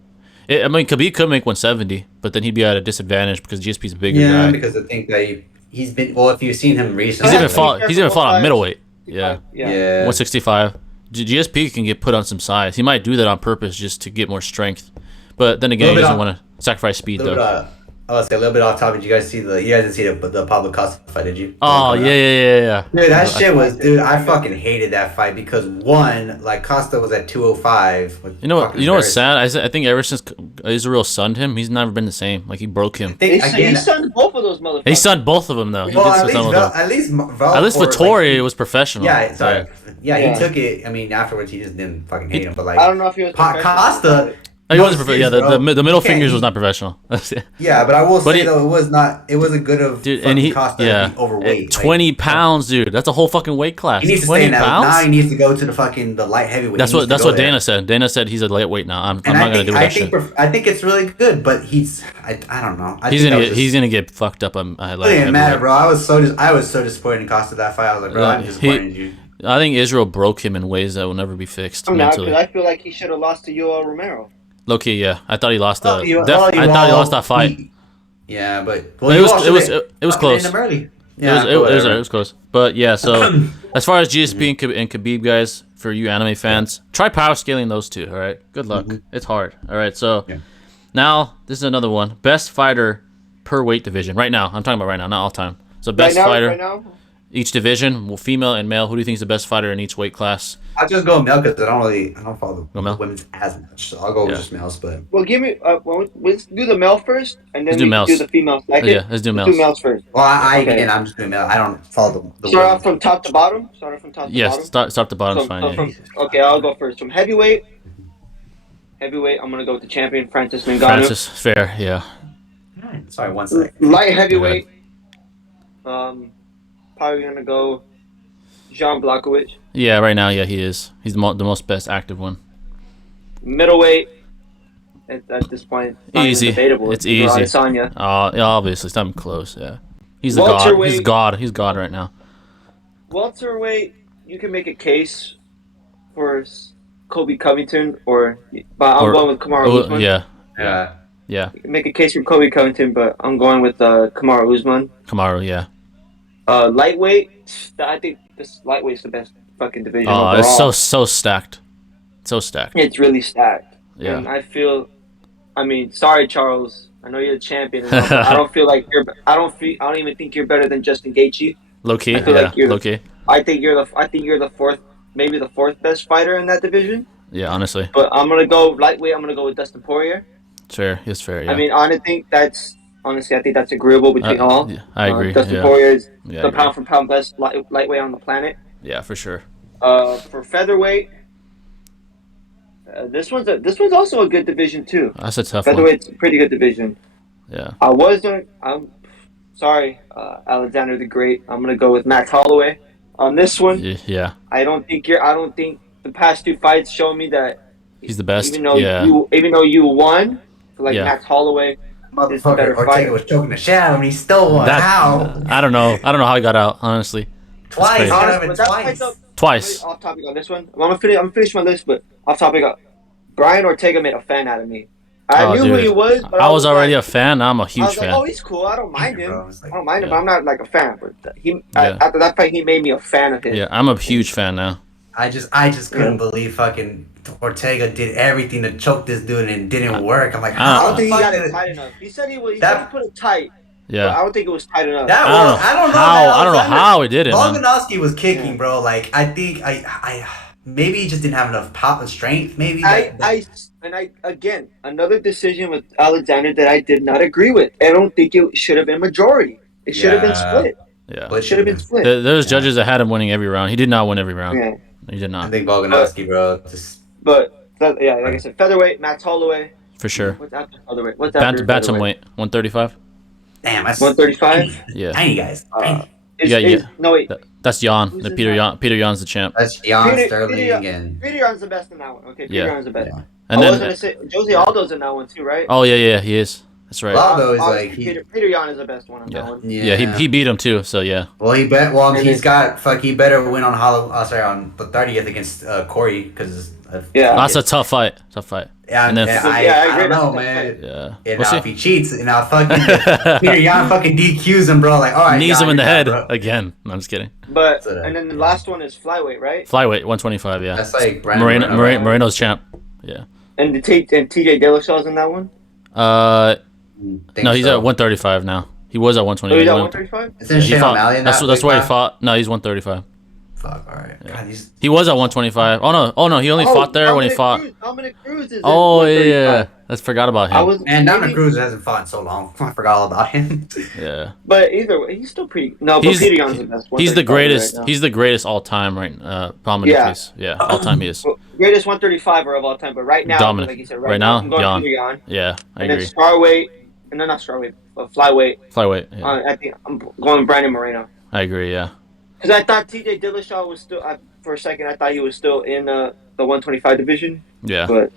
I mean, Khabib could make 170, but then he'd be at a disadvantage because GSP's a bigger guy. Yeah, because I think that he's been. Well, if you've seen him recently, he's even fought on middleweight. Yeah. 165. 165. GSP can get put on some size. He might do that on purpose just to get more strength. But then again, he doesn't want to sacrifice speed, though. I was a little bit off topic. Did you guys see you guys didn't see the Pablo Costa fight, did you? Oh, yeah. Dude, that shit was, I fucking hated that fight because one, like, Costa was at 205. You know what's sad? I think ever since Israel sunned him, he's never been the same. Like, he broke him. He sunned both of those motherfuckers. He sunned both of them, though. Well, at least Vittori was professional. Yeah, sorry. Yeah, he took it. I mean, afterwards, he just didn't fucking hate him. But, like, I don't know if he was Costa... He wasn't professional. Yeah, the middle fingers was not professional. Yeah, but I will say though, it wasn't good of Costa to be overweight. 20 pounds, dude. That's a whole fucking weight class. He needs to stay in that. Now he needs to go to the light heavyweight. That's what Dana said. Dana said he's a lightweight now. I'm not gonna do that shit. I think it's really good, but I don't know. He's gonna get fucked up on light heavyweight. It didn't matter, bro. I was so disappointed in Costa that fight. I was like, bro, I'm disappointed in you. I think Israel broke him in ways that will never be fixed. I'm not, because I feel like he should have lost to Yoel Romero. Low-key, yeah. I thought he lost I thought he lost that fight. Yeah, but it was close. It was close. But yeah, so as far as GSP and Khabib guys, for you anime fans, try power scaling those two. All right, good luck. It's hard. All right, so now this is another one. Best fighter per weight division. Right now, I'm talking about right now, not all time. So best fighter. Each division, female and male. Who do you think is the best fighter in each weight class? I'll just go male because I don't follow the women's as much. So I'll go with just males. But give me. Let's do the male first, and then do the female second. Yeah, let's do males. Let's do males first. Well, I'm just doing male. I don't follow the. Start off from top to bottom. Yes, start to bottom is fine. Okay, I'll go first. From heavyweight, I'm gonna go with the champion Francis Ngannou. Francis, fair, yeah. Sorry, 1 second. Light heavyweight. Probably gonna go Jan Blachowicz. Yeah, right now, he is. He's the most best active one. Middleweight. At this point, easy. Debatable. It's easy. Adesanya. Obviously, it's not even close. Yeah, he's the god. He's god. He's god right now. Welterweight, you can make a case for Kobe Covington, but I'm going with Kamaru Usman. Yeah. You can make a case for Kobe Covington, but I'm going with Kamaru Usman. Kamaru, yeah. Lightweight, I think this lightweight's the best fucking division overall. It's so stacked. So stacked. It's really stacked. Yeah. And sorry, Charles. I know you're the champion. But I don't feel like I don't even think you're better than Justin Gaethje. Low key. Low key. I think you're the fourth, maybe the fourth best fighter in that division. Yeah, honestly. But I'm gonna go lightweight. I'm gonna go with Dustin Poirier. Fair. It's fair. Yeah. I think that's agreeable between all. Yeah, I agree. Dustin Poirier is the pound for pound best lightweight on the planet. Yeah, for sure. For featherweight, this one's also a good division too. That's a tough Featherweight's a pretty good division. Yeah. I'm sorry, Alexander the Great. I'm gonna go with Max Holloway on this one. Yeah. I don't think the past two fights show me that he's the best. Even though you won, Max Holloway. Motherfucker, Ortega was choking the shit out of him. He still won. How? I don't know how he got out. Honestly, twice. Twice. Off topic on this one. I'm gonna finish my list, but off topic. Brian Ortega made a fan out of me. I knew who he was. But I was already a fan. Now I'm a huge fan. Oh, he's cool. I don't mind him. But I'm not like a fan. But after that fight, he made me a fan of his. Yeah, I'm a huge fan now. I just couldn't believe fucking Ortega did everything to choke this dude and it didn't work. I'm like, I don't think he got it tight enough. He said he put it tight. Yeah. I don't think it was tight enough. I don't know how he did it. Volkanovski was kicking, bro. Like I think I maybe he just didn't have enough pop and strength. Maybe. Again, another decision with Alexander that I did not agree with. I don't think it should have been majority. It should have been split. Yeah. It should have been split. There's judges that had him winning every round. He did not win every round. Yeah. He did not. I think Volkanovski, bro. Like I said, featherweight, Max Holloway. for sure. What's after featherweight? What's after Bantamweight, 135. Damn, that's 135. Yeah. tiny guys. Tiny. No wait. That's Jan. Who's The in Peter that? Jan. Peter Jan's the champ. That's Jan Peter- Sterling Peter- and Peter Yan's the best in that one. Okay, Peter Yeah. Yan's the best. Yeah. And I was then gonna say Josie Aldo's in that one too, right? oh yeah, he is. That's right. Aldo is Obviously, like Peter Yan is the best one on Yeah. that one. Yeah, he beat him too. So yeah. Well, he bet. Well, And he's then- got. He better win on on the 30th against Corey because. Yeah. That's a tough fight. Yeah, And then- I agree. don't know, That's man. Yeah. And We'll now see. if he cheats, and now fucking Peter Yan fucking DQs him, bro. Like, all right, Knees Yan, him in the you're head done, bro. again. No, I'm just kidding. But So, and then the yeah. last one is flyweight, right? Flyweight, 125. Yeah. That's like Brandon Moreno. Moreno's champ. Yeah. And TJ Dillashaw's in that one. Think No, he's so. at 135 now. He was at Oh, 120. he's at He 135. Isn't Shane O'Malley in that's that that's big where he class? fought. No, he's 135. Fuck, all right. God, he's He was at 125. Oh no, he only fought there when he fought. Dominic Cruz is. Oh at yeah. 135. I forgot about him. I was. and Dominic maybe- Cruz hasn't fought in so long. I forgot all about him. Yeah. But either way, he's still pretty. No, but He's- Peter Yan's the best. He's the 135 greatest. right now. He's the greatest all time, right? Dominic Yeah. is. Yeah, all time he is. Well, greatest 135er of all time. But right now, Dominic. like you said, Right now, I'm going Yan. Peter Yan. Yeah, I And then agree. Starweight, and no, not Starweight, but Flyweight. Flyweight. Yeah, I think I'm going Brandon Moreno. I agree. Yeah. Because I thought TJ Dillashaw was still, for a second, I thought he was still in the 125 division. Yeah. But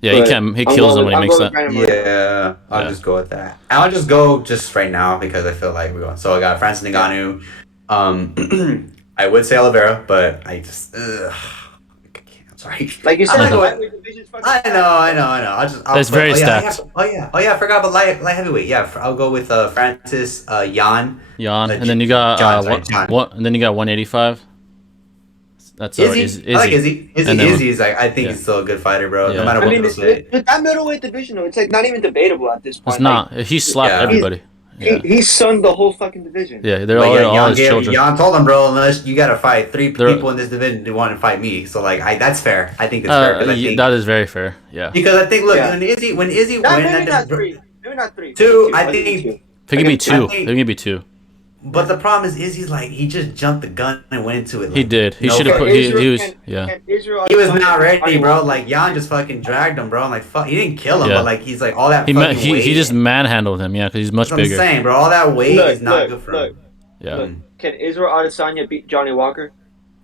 Yeah. He but can. He I'm kills going him when he with- makes I'm that. going with Brandon Moreno. Yeah, I'll Yeah. just go with that. I'll just go just right now because I feel like we're going. So I got Francis Ngannou. I would say Oliveira, but I just. I'm sorry. Like you said, I'm the gonna lightweight division's fucking I know. I'll That's very stacked. Oh yeah, I forgot about light heavyweight. Yeah, I'll go with Francis Jan. Jan, and then you got John. and then you got 185. That's Izzy. I like Izzy. And then- Izzy's like I think yeah. he's still a good fighter, bro. Yeah. No matter I what mean, people say. but that middleweight division, though, it's like not even debatable at this point. It's not. He slapped Yeah. everybody. Like, he sunned the whole fucking division. Yeah, they're But all Jan, his children. Jan told him, bro, unless you gotta fight three They're- people in this division to want to fight me. So like, that's fair. I think it's fair. 'Cause I think, that is very fair. Yeah. because I think, look, Yeah. when Izzy Not, win, maybe that not does- three. Maybe not three. Two, Maybe I maybe think- two. If it could be I two. think- If it could be two. But the problem is Izzy's like he just jumped the gun and went into it. Like, He did. He no should have fuck- put. He was. Yeah. Can Israel He was Adesanya not ready, fight bro. Walker? Like Jan just fucking dragged him, bro. I'm like, fuck, he didn't kill him, Yeah. but like he's like all that. He fucking weight. he just manhandled him. Yeah, because he's much That's what I'm bigger. saying, bro. All that weight Look, is not look, good for look. him. Yeah. Look, can Israel Adesanya beat Johnny Walker?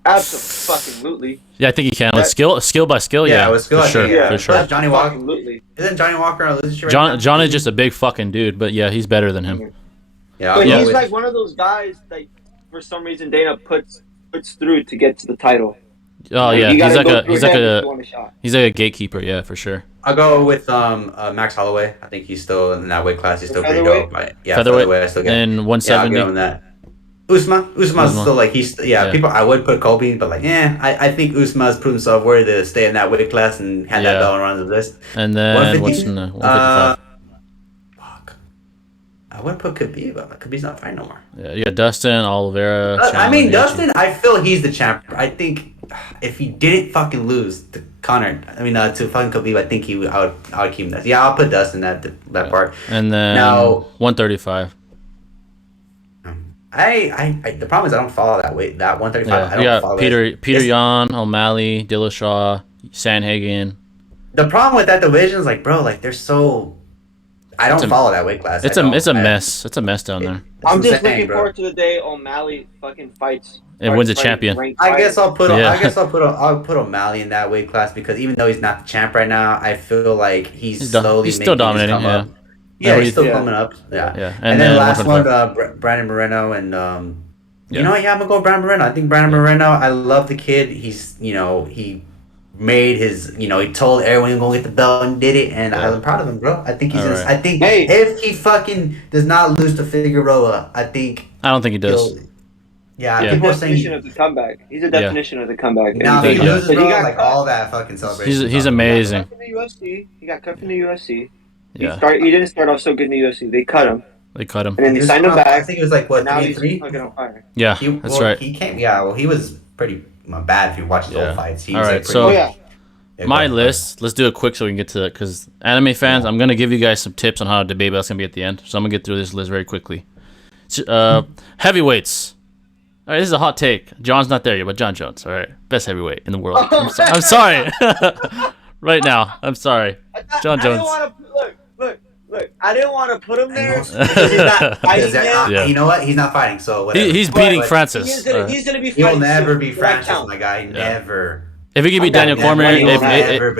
Absolutely. Yeah, I think he can. With skill by skill. Yeah, Yeah, with skill, for I sure. think, yeah. For sure. But Johnny Walker, Absolutely. isn't Johnny Walker on a losing streak right now? John is just a big fucking dude, but yeah, he's better than him. Yeah, I'll But go he's with- like one of those guys that, for some reason, Dana puts through to get to the title. Oh yeah, You gotta he's like go a through he's like him if a you want a shot. he's like a gatekeeper. Yeah, for sure. I'll go with Max Holloway. I think he's still in that weight class. He's still pretty Featherweight? dope. Yeah, Featherweight I still get. and Yeah, I'll 170. give him that. Usma's still like Yeah. people. I would put Kobe, but like I think Usma's proved himself worthy to stay in that weight class and have that Yeah. belt around his wrist. And then 150? what's in the 155? Fuck. I wouldn't put Khabib, but Khabib's not fighting no more. Yeah, you got Dustin, Oliveira. I mean, Chandler, Dustin, I feel he's the champ. I think if he didn't fucking lose to Connor, to fucking Khabib, I think I would keep him that. Yeah, I'll put Dustin that part. And then Now- 135. The problem is I don't follow that weight. That 135, I Yeah, don't you got follow Peter it. Yan, O'Malley, Dillashaw, Sanhagen. The problem with that division is like, bro, like they're so. I don't It's a- follow that weight class. It's I a don't. it's a I- mess. It's a mess down there. that's I'm what just saying, looking bro. forward to the day O'Malley fucking fights. And wins a fights champion. ranked I guess I'll put Yeah. I'll put O'Malley in that weight class because even though he's not the champ right now, I feel like he's slowly he's still making his dominating. come Yeah. up. Yeah, he's still Yeah. coming up. Yeah. Yeah. And then last one, 125. Brandon Moreno and Yeah. you know what? Yeah, I'm gonna go with Brandon Moreno. I think Brandon Moreno. I love the kid. He's he made his he told everyone he was gonna get the belt and did it, and Yeah. I'm proud of him, bro. I think he's. Alright. I think Hey. if he fucking does not lose to Figueroa, I think. I don't think he does. he'll- Yeah, Yeah. people are Definition saying. of the comeback. He's a definition of the comeback. Now if he Yeah. loses, But bro, he got like cut. all that fucking celebration. He's amazing. Cut from the UFC. He got cut from the UFC. Yeah. He didn't start off so good in the UFC. They cut him, They cut him. and then they He was signed him from- I back. think it was like what And now 3-3. he's fucking on fire. Yeah, that's right. He came. Yeah, well, he was pretty bad if you watch his Yeah. old fights. He All was, right, like, so- Oh yeah. yeah, My go. list. Let's do it quick so we can get to it. Because anime fans, I'm gonna give you guys some tips on how to debate, but that's gonna be at the end. So I'm gonna get through this list very quickly. Heavyweights. All right, this is a hot take. John's not there yet, but John Jones. All right, best heavyweight in the world. I'm sorry. right now. I'm sorry, John Jones. Look. I didn't want to put him there I because he's not fighting yet. Yeah. You know what? He's not fighting, so whatever. He's beating But Francis. He's gonna be He will fighting. never soon, be so that Francis, counts. my guy. Never. If he can beat Daniel Cormier, He will if never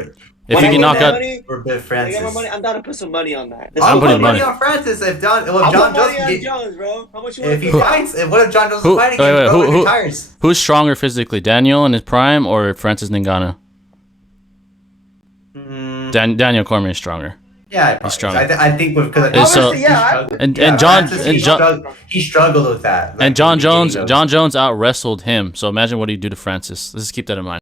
he can knock out, We're good When I Francis. get more money, I'm down to put some money on that. I'm putting putting money. money on Francis if John I'll Jones put money on get, Jones, bro. How much you if he want? fights. What if John Jones Who- is fighting wait, him? wait, Bro, who- he retires. who's stronger physically, Daniel in his prime or Francis Ngannou? Daniel Cormier is stronger. Yeah, He's stronger. I think because So- and John he struggled with that. and Like, John in the beginning Jones of- John Jones out wrestled him. So imagine what he'd do to Francis. Let's just keep that in mind.